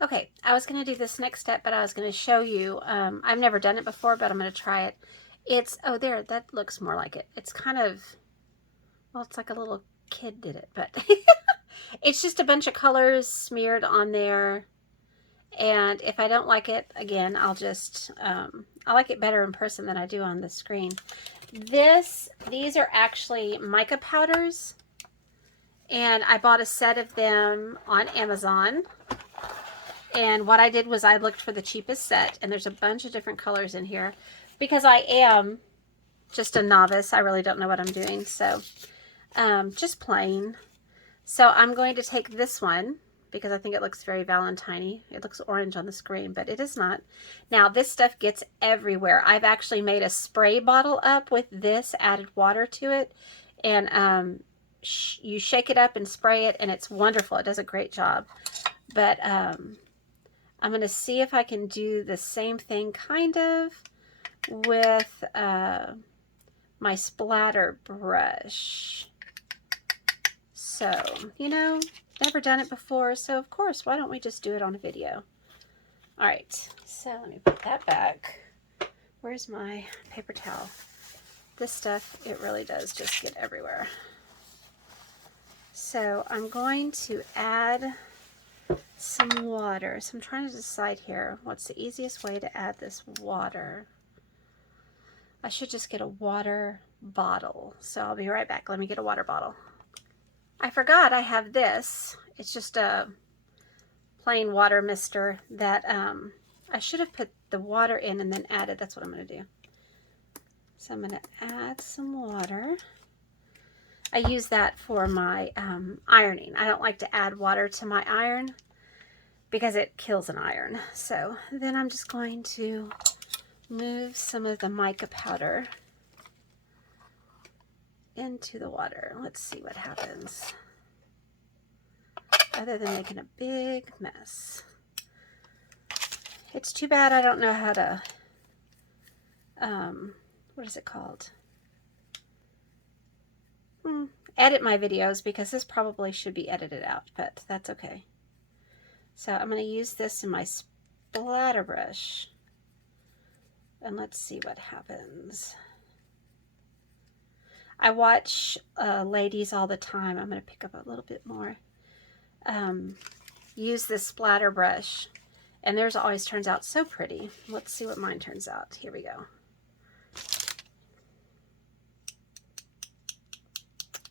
Okay, I was going to do this next step, but I was going to show you. I've never done it before, but I'm going to try it. It's, oh, there, that looks more like it. It's kind of, well, it's like a little kid did it, but it's just a bunch of colors smeared on there. And if I don't like it, again, I'll just, I like it better in person than I do on the screen. These are actually mica powders, and I bought a set of them on Amazon. And what I did was I looked for the cheapest set, and there's a bunch of different colors in here because I am just a novice. I really don't know what I'm doing. So just plain. So I'm going to take this one because I think it looks very Valentine-y. It looks orange on the screen, but it is not. Now this stuff gets everywhere. I've actually made a spray bottle up with this, added water to it, and you shake it up and spray it, and it's wonderful. It does a great job. But I'm going to see if I can do the same thing kind of with my splatter brush. So, you know, never done it before, so of course, why don't we just do it on a video? All right, so let me put that back. Where's my paper towel? This stuff, it really does just get everywhere. So I'm going to add some water. So I'm trying to decide here, what's the easiest way to add this water? I should just get a water bottle. So I'll be right back. Let me get a water bottle. I forgot I have this. It's just a plain water mister that I should have put the water in and then added. That's what I'm going to do. So I'm going to add some water. I use that for my ironing. I don't like to add water to my iron because it kills an iron. So then I'm just going to move some of the mica powder into the water. Let's see what happens. Other than making a big mess. It's too bad I don't know how to, what is it called? Edit my videos, because this probably should be edited out, but that's okay. So I'm going to use this in my splatter brush. And let's see what happens. I watch ladies all the time. I'm going to pick up a little bit more. Use this splatter brush. And theirs always turns out so pretty. Let's see what mine turns out. Here we go.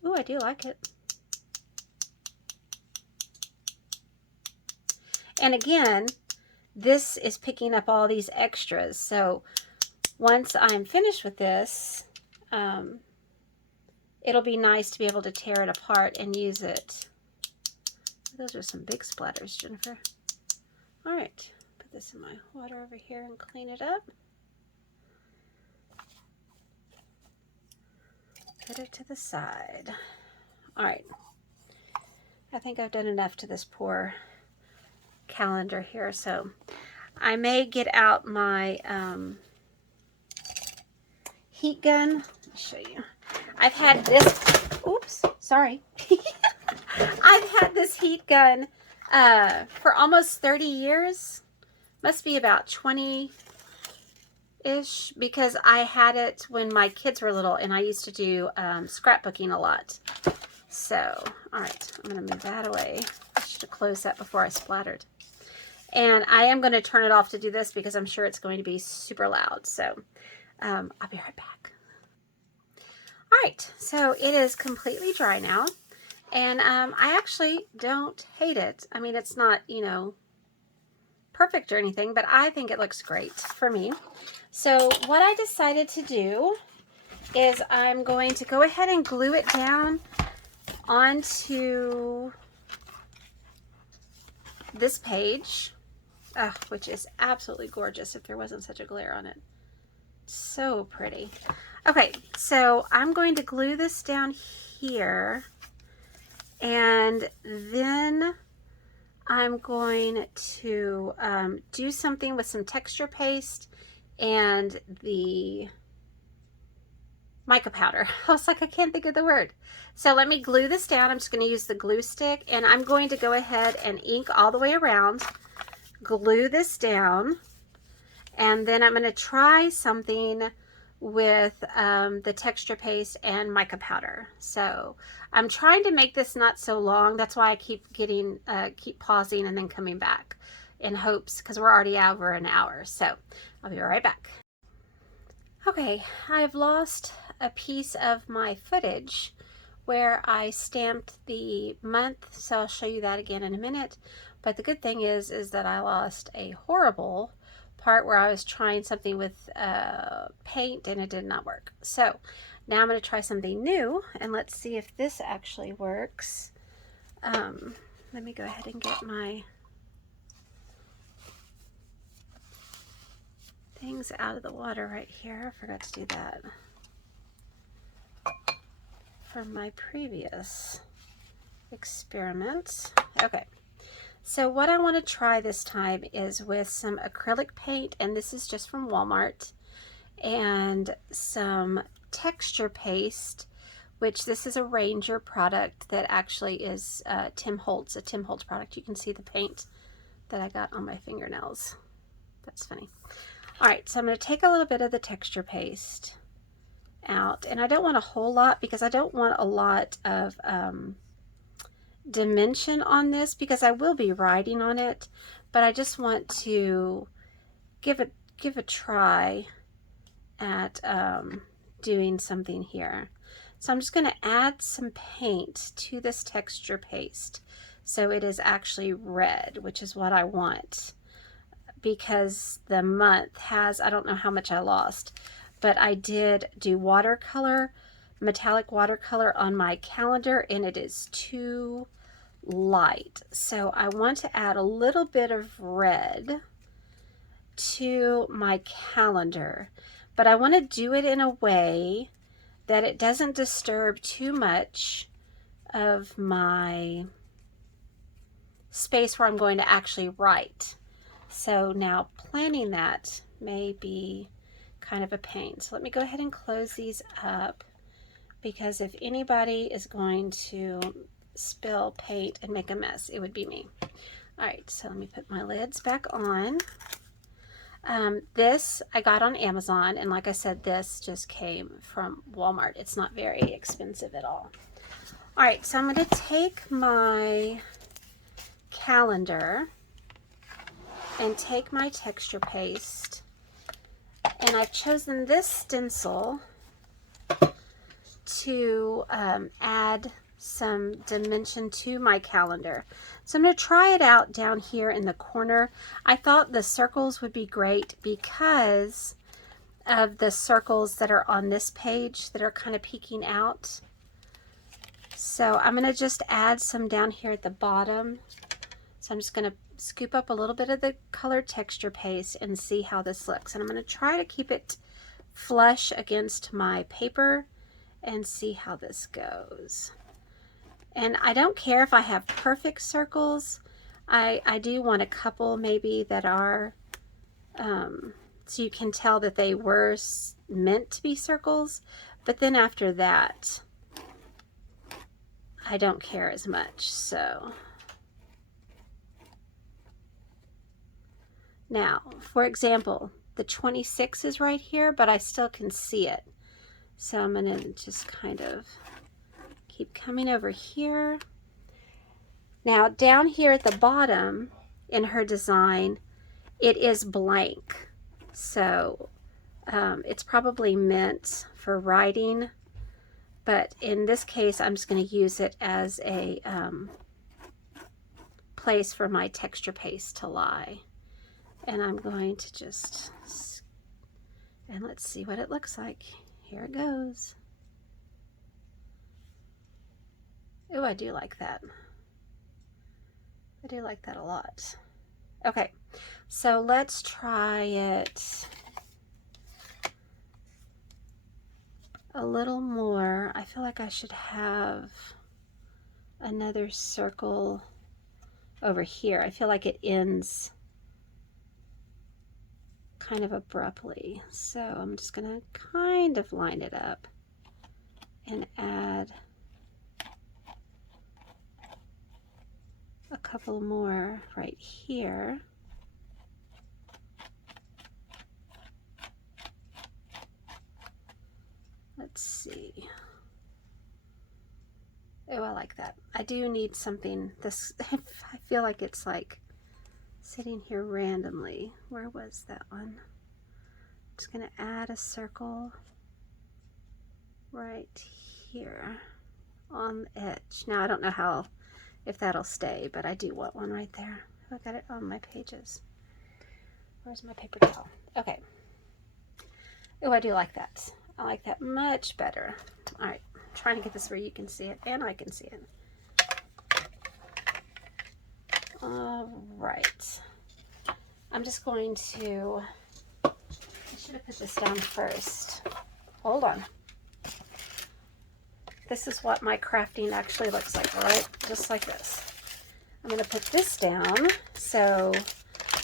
Ooh, I do like it. And again, this is picking up all these extras. So once I'm finished with this, it'll be nice to be able to tear it apart and use it. Those are some big splatters, Jennifer. All right, put this in my water over here and clean it up. Put it to the side. All right, I think I've done enough to this poor calendar here, so I may get out my heat gun. I'll show you. I've had this, oops, sorry. I've had this heat gun for almost 30 years. Must be about 20-ish, because I had it when my kids were little and I used to do scrapbooking a lot. So, all right, I'm going to move that away. I should have closed that before I splattered. And I am going to turn it off to do this because I'm sure it's going to be super loud. So, I'll be right back. All right, so it is completely dry now. And I actually don't hate it. I mean, it's not, you know, perfect or anything, but I think it looks great for me. So what I decided to do is I'm going to go ahead and glue it down onto this page, which is absolutely gorgeous if there wasn't such a glare on it. So pretty. Okay, so I'm going to glue this down here. And then I'm going to do something with some texture paste and the mica powder. I was like, I can't think of the word. So let me glue this down. I'm just going to use the glue stick, and I'm going to go ahead and ink all the way around, glue this down, and then I'm going to try something with the texture paste and mica powder. So I'm trying to make this not so long. That's why I keep pausing and then coming back in hopes, because we're already over an hour. So I'll be right back. Okay, I've lost a piece of my footage where I stamped the month, so I'll show you that again in a minute. But the good thing is that I lost a horrible part where I was trying something with paint and it did not work. So now I'm going to try something new, and let's see if this actually works. Let me go ahead and get my things out of the water right here. I forgot to do that from my previous experiment. Okay, so what I want to try this time is with some acrylic paint, and this is just from Walmart, and some texture paste, which this is a Ranger product that actually is Tim Holtz, a Tim Holtz product. You can see the paint that I got on my fingernails. That's funny. All right, so I'm going to take a little bit of the texture paste out, and I don't want a whole lot because I don't want a lot of dimension on this because I will be writing on it, but I just want to give a try at doing something here. So I'm just going to add some paint to this texture paste so it is actually red, which is what I want, because the month has, I don't know how much I lost, but I did do watercolor, metallic watercolor on my calendar, and it is too light. So I want to add a little bit of red to my calendar, but I want to do it in a way that it doesn't disturb too much of my space where I'm going to actually write. So now planning that may be kind of a pain. So let me go ahead and close these up, because if anybody is going to spill paint and make a mess, it would be me. All right, so let me put my lids back on. This I got on Amazon, and like I said, this just came from Walmart. It's not very expensive at all. All right, so I'm going to take my calendar and take my texture paste, and I've chosen this stencil to add some dimension to my calendar. So I'm going to try it out down here in the corner. I thought the circles would be great because of the circles that are on this page that are kind of peeking out. So I'm going to just add some down here at the bottom. So I'm just going to scoop up a little bit of the colored texture paste and see how this looks. And I'm going to try to keep it flush against my paper and see how this goes. And I don't care if I have perfect circles. I do want a couple maybe that are, so you can tell that they were meant to be circles. But then after that, I don't care as much. So now, for example, the 26 is right here, but I still can see it. So I'm going to just kind of keep coming over here. Now down here at the bottom in her design, it is blank. So it's probably meant for writing, but in this case I'm just going to use it as a place for my texture paste to lie. And I'm going to just, and let's see what it looks like. Here it goes. Oh, I do like that. I do like that a lot. Okay, so let's try it a little more. I feel like I should have another circle over here. I feel like it ends kind of abruptly. So I'm just going to kind of line it up and add a couple more right here. Let's see. Oh, I like that. I do need something. This, I feel like it's like sitting here randomly. Where was that one? I'm just going to add a circle right here on the edge. Now I don't know how, if that'll stay, but I do want one right there. I got it on my pages. Where's my paper towel? Okay. Oh, I do like that. I like that much better. All right, I'm trying to get this where you can see it and I can see it. All right. I'm just going to, I should have put this down first. Hold on. This is what my crafting actually looks like, all right? Just like this. I'm going to put this down so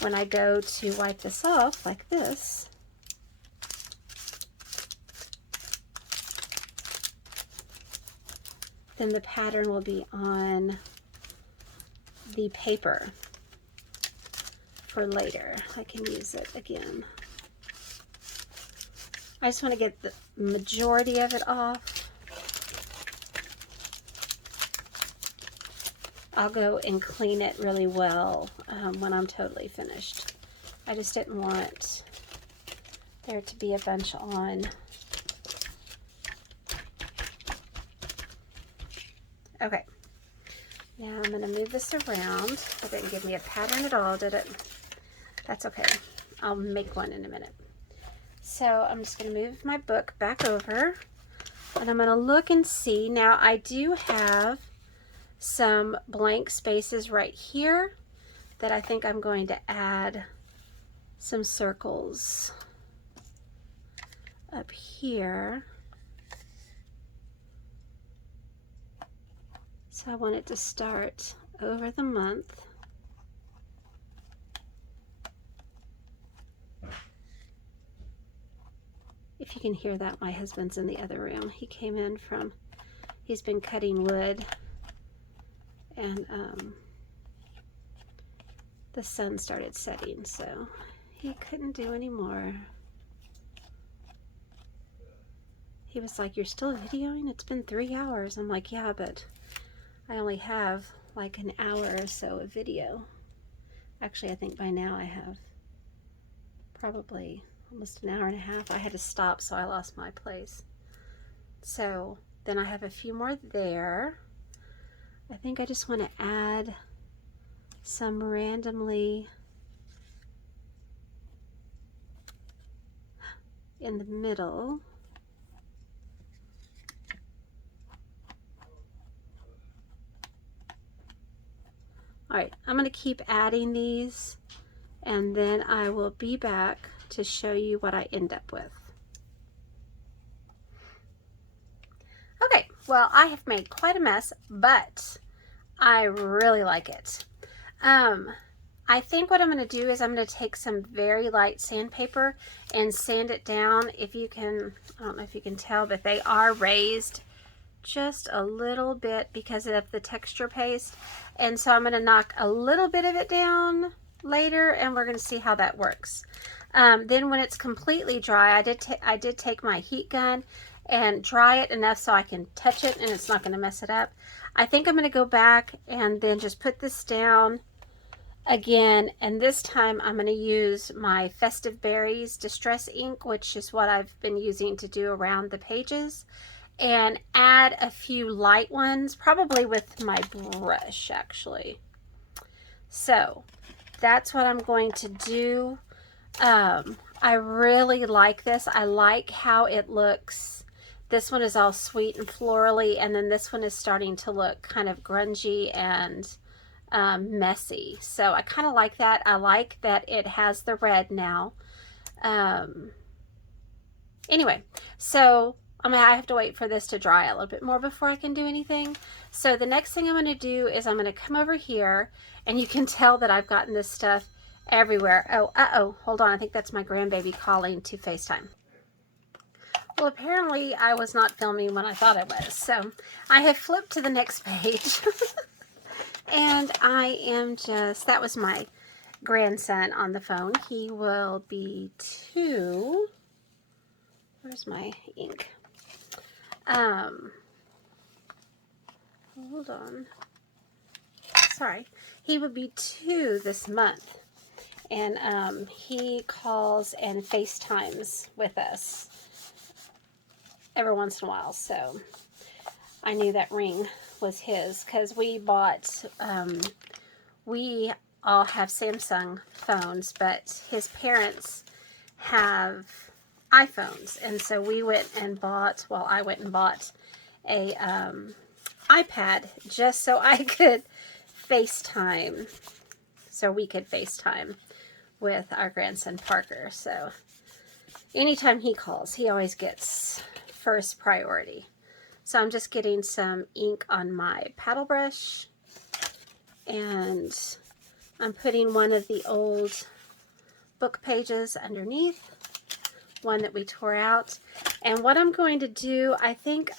when I go to wipe this off like this, then the pattern will be on the paper for later. I can use it again. I just want to get the majority of it off. I'll go and clean it really well when I'm totally finished. I just didn't want there to be a bunch on. Okay, now I'm going to move this around. It didn't give me a pattern at all, did it? That's okay. I'll make one in a minute. So I'm just going to move my book back over, and I'm going to look and see. Now I do have some blank spaces right here that I think I'm going to add some circles up here. So I want it to start over the month. If you can hear that, my husband's in the other room. He came in from, he's been cutting wood, and the sun started setting, so he couldn't do any more. He was like, "You're still videoing? It's been 3 hours." I'm like, "Yeah, but I only have like an hour or so of video." Actually, I think by now I have probably almost an hour and a half. I had to stop, so I lost my place. So then I have a few more there. I think I just want to add some randomly in the middle. All right, I'm going to keep adding these, and then I will be back to show you what I end up with. Okay, well, I have made quite a mess, but I really like it. I think what I'm going to do is I'm going to take some very light sandpaper and sand it down. If you can, I don't know if you can tell, but they are raised just a little bit because of the texture paste. And so I'm going to knock a little bit of it down later, and we're going to see how that works. Then when it's completely dry, I did take my heat gun and dry it enough so I can touch it and it's not going to mess it up. I think I'm going to go back and then just put this down again, and this time I'm going to use my Festive Berries Distress ink, which is what I've been using to do around the pages, and add a few light ones, probably with my brush actually. So that's what I'm going to do. I really like this. I like how it looks. This one is all sweet and florally, and then this one is starting to look kind of grungy and messy. So I kind of like that. I like that it has the red now. Anyway, so I have to wait for this to dry a little bit more before I can do anything. So the next thing I'm going to do is I'm going to come over here, and you can tell that I've gotten this stuff everywhere. Oh, hold on. I think that's my grandbaby calling to FaceTime. Well, apparently I was not filming when I thought I was. So I have flipped to the next page. And I am just, that was my grandson on the phone. He will be 2. Where's my ink? Hold on. Sorry. He will be 2 this month. And he calls and FaceTimes with us every once in a while. So I knew that ring was his because we bought, we all have Samsung phones, but his parents have iPhones. And so we went and bought, well, I went and bought a iPad just so I could FaceTime, so we could FaceTime with our grandson Parker. So anytime he calls, he always gets first priority. So I'm just getting some ink on my paddle brush, and I'm putting one of the old book pages underneath, one that we tore out. And what I'm going to do, I think,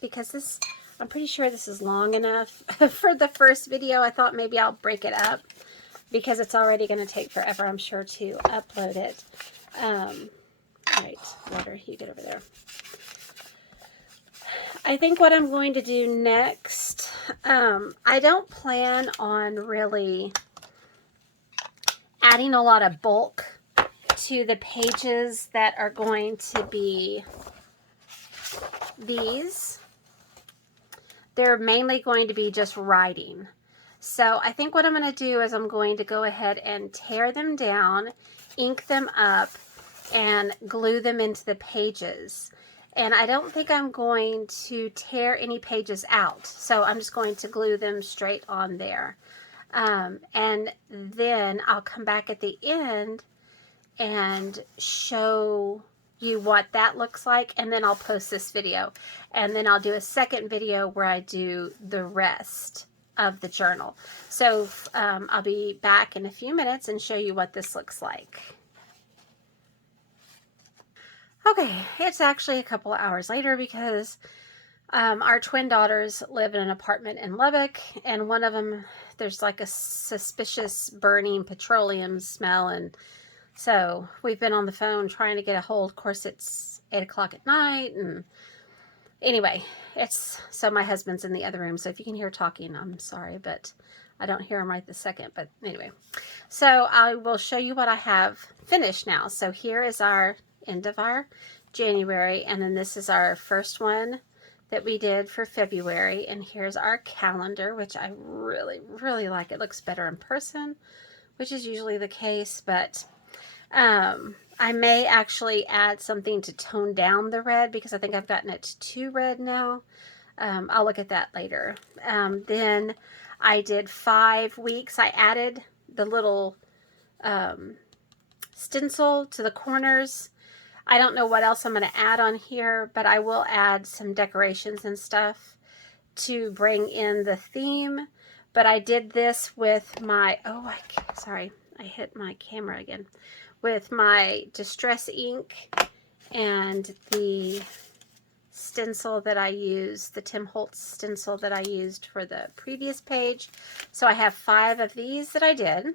because this, I'm pretty sure this is long enough for the first video, I thought maybe I'll break it up because it's already going to take forever, I'm sure, to upload it. Right, water, you get over there. I think what I'm going to do next, I don't plan on really adding a lot of bulk to the pages that are going to be these. They're mainly going to be just writing. So I think what I'm going to do is I'm going to go ahead and tear them down, ink them up, and glue them into the pages. And I don't think I'm going to tear any pages out. So I'm just going to glue them straight on there. And then I'll come back at the end and show you what that looks like, and then I'll post this video, and then I'll do a second video where I do the rest of the journal. So I'll be back in a few minutes and show you what this looks like. Okay, it's actually a couple of hours later because our twin daughters live in an apartment in Lubbock, and one of them, there's like a suspicious burning petroleum smell, and so we've been on the phone trying to get a hold. Of course, it's 8 o'clock at night, and anyway, so my husband's in the other room, so if you can hear talking, I'm sorry, but I don't hear him right this second. But anyway, so I will show you what I have finished now. So here is our end of our January, and then this is our first one that we did for February, and here's our calendar, which I really, really like. It looks better in person, which is usually the case, but I may actually add something to tone down the red because I think I've gotten it too red now. I'll look at that later. Then I did 5 weeks. I added the little stencil to the corners. I don't know what else I'm going to add on here, but I will add some decorations and stuff to bring in the theme. But I did this with my, sorry, I hit my camera again. With my Distress ink and the stencil that I used, the Tim Holtz stencil that I used for the previous page. So I have 5 of these that I did.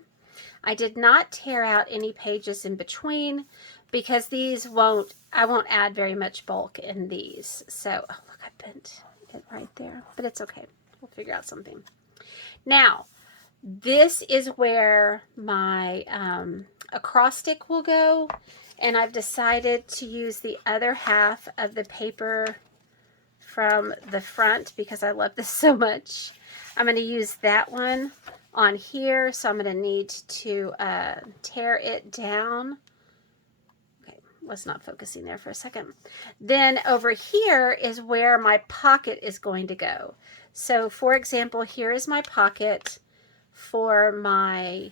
I did not tear out any pages in between because these I won't add very much bulk in these. So, oh look, I bent it right there, but it's okay. We'll figure out something. Now, this is where my acrostic will go, and I've decided to use the other half of the paper from the front because I love this so much. I'm going to use that one on here, so I'm going to need to tear it down. Okay, was not focusing there for a second. Then over here is where my pocket is going to go. So for example, here is my pocket for my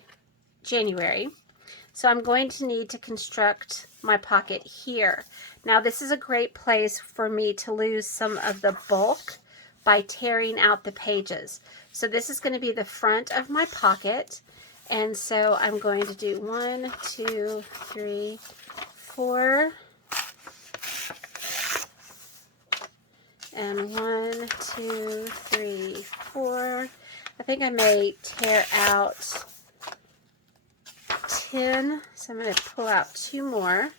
January. So I'm going to need to construct my pocket here. Now this is a great place for me to lose some of the bulk by tearing out the pages. So this is going to be the front of my pocket. And so I'm going to do 1, 2, 3, 4. And 1, 2, 3, 4. I think I may tear out 10, so I'm going to pull out 2 more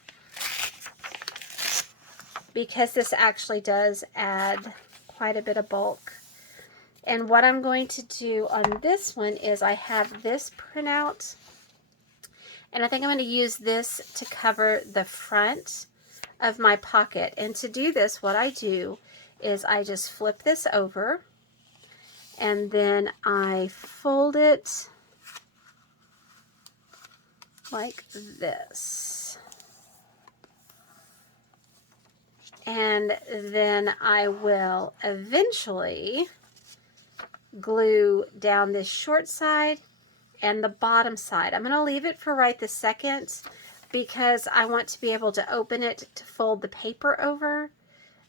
because this actually does add quite a bit of bulk. And what I'm going to do on this one is I have this printout, and I think I'm going to use this to cover the front of my pocket. And to do this, what I do is I just flip this over, and then I fold it like this. And then I will eventually glue down this short side and the bottom side. I'm going to leave it for right this second because I want to be able to open it to fold the paper over,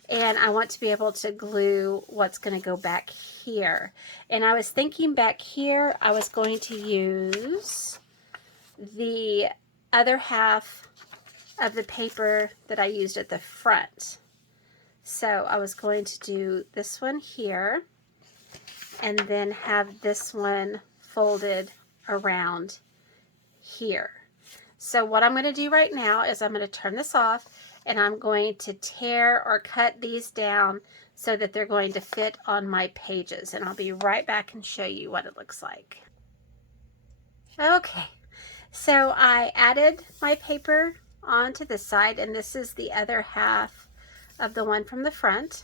and I want to be able to glue what's going to go back here. And I was thinking back here I was going to use the other half of the paper that I used at the front. So I was going to do this one here and then have this one folded around here. So what I'm going to do right now is I'm going to turn this off and I'm going to tear or cut these down so that they're going to fit on my pages, and I'll be right back and show you what it looks like. Okay, so I added my paper onto this side, and this is the other half of the one from the front.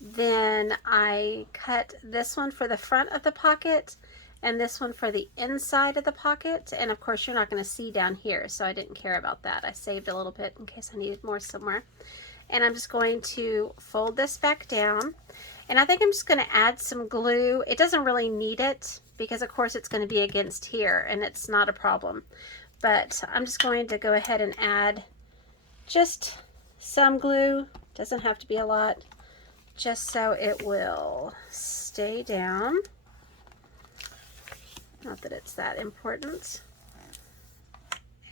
Then I cut this one for the front of the pocket and this one for the inside of the pocket. And of course you're not going to see down here, so I didn't care about that. I saved a little bit in case I needed more somewhere. And I'm just going to fold this back down. And I think I'm just going to add some glue. It doesn't really need it because of course it's going to be against here and it's not a problem. But I'm just going to go ahead and add just some glue. Doesn't have to be a lot, just so it will stay down. Not that it's that important.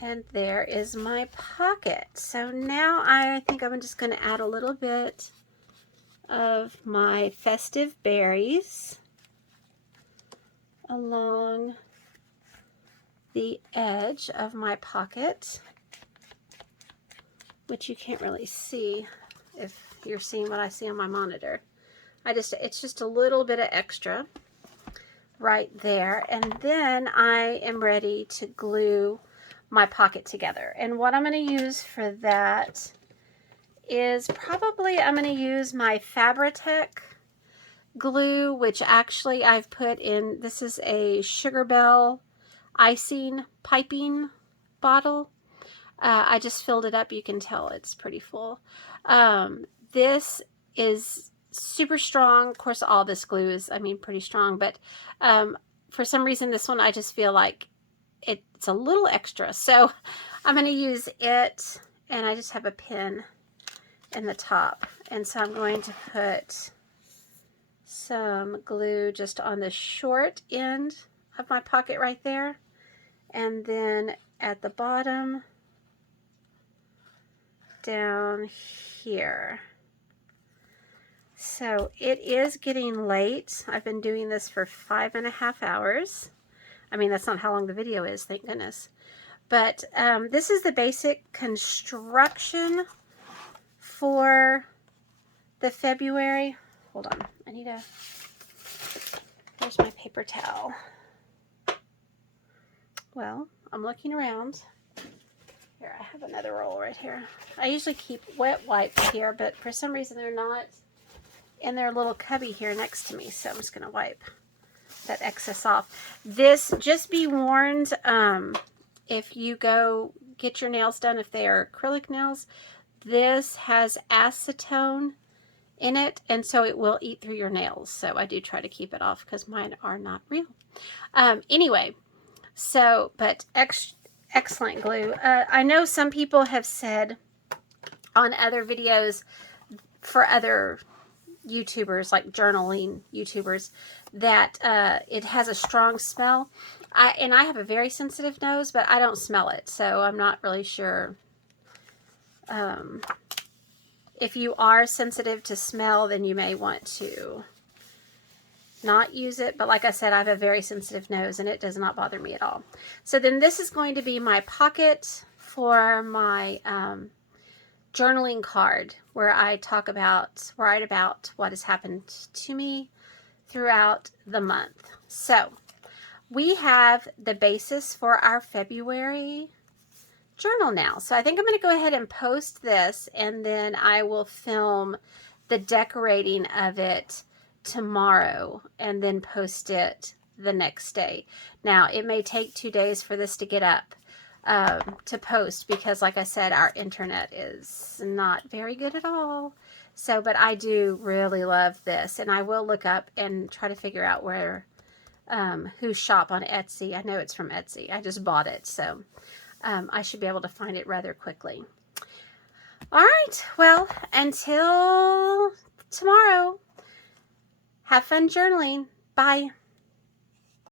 And there is my pocket. So now I think I'm just going to add a little bit of my festive berries along the edge of my pocket, which you can't really see if you're seeing what I see on my monitor. It's just a little bit of extra right there. And then I am ready to glue my pocket together. And what I'm going to use for that is probably I'm going to use my Fabri-Tac glue, which actually I've put in. This is a Sugar Bell icing piping bottle. I just filled it up. You can tell it's pretty full. This is super strong. Of course, all this glue is, pretty strong, but for some reason, this one, I just feel like it's a little extra. So I'm going to use it, and I just have a pin in the top. And so I'm going to put some glue just on the short end of my pocket right there. And then at the bottom, down here. So it is getting late. I've been doing this for 5.5 hours. That's not how long the video is, thank goodness. But this is the basic construction for the February. Hold on, where's my paper towel? Well, I'm looking around. Here, I have another roll right here. I usually keep wet wipes here, but for some reason they're not in their little cubby here next to me, so I'm just going to wipe that excess off. This, just be warned, if you go get your nails done, if they are acrylic nails, this has acetone in it, and so it will eat through your nails. So I do try to keep it off because mine are not real. Anyway, so, but excellent glue. I know some people have said on other videos for other YouTubers, like journaling YouTubers, that it has a strong smell. And I have a very sensitive nose, but I don't smell it, so I'm not really sure. If you are sensitive to smell, then you may want to not use it. But like I said, I have a very sensitive nose and it does not bother me at all. So then this is going to be my pocket for my journaling card, where I write about what has happened to me throughout the month. So we have the basis for our February journal now. So I think I'm going to go ahead and post this, and then I will film the decorating of it tomorrow and then post it the next day. Now, it may take 2 days for this to get up, to post because, like I said, our internet is not very good at all. So, but I do really love this, and I will look up and try to figure out where, who shop on Etsy. I know it's from Etsy. I just bought it, so I should be able to find it rather quickly. All right, well, until tomorrow, have fun journaling. Bye.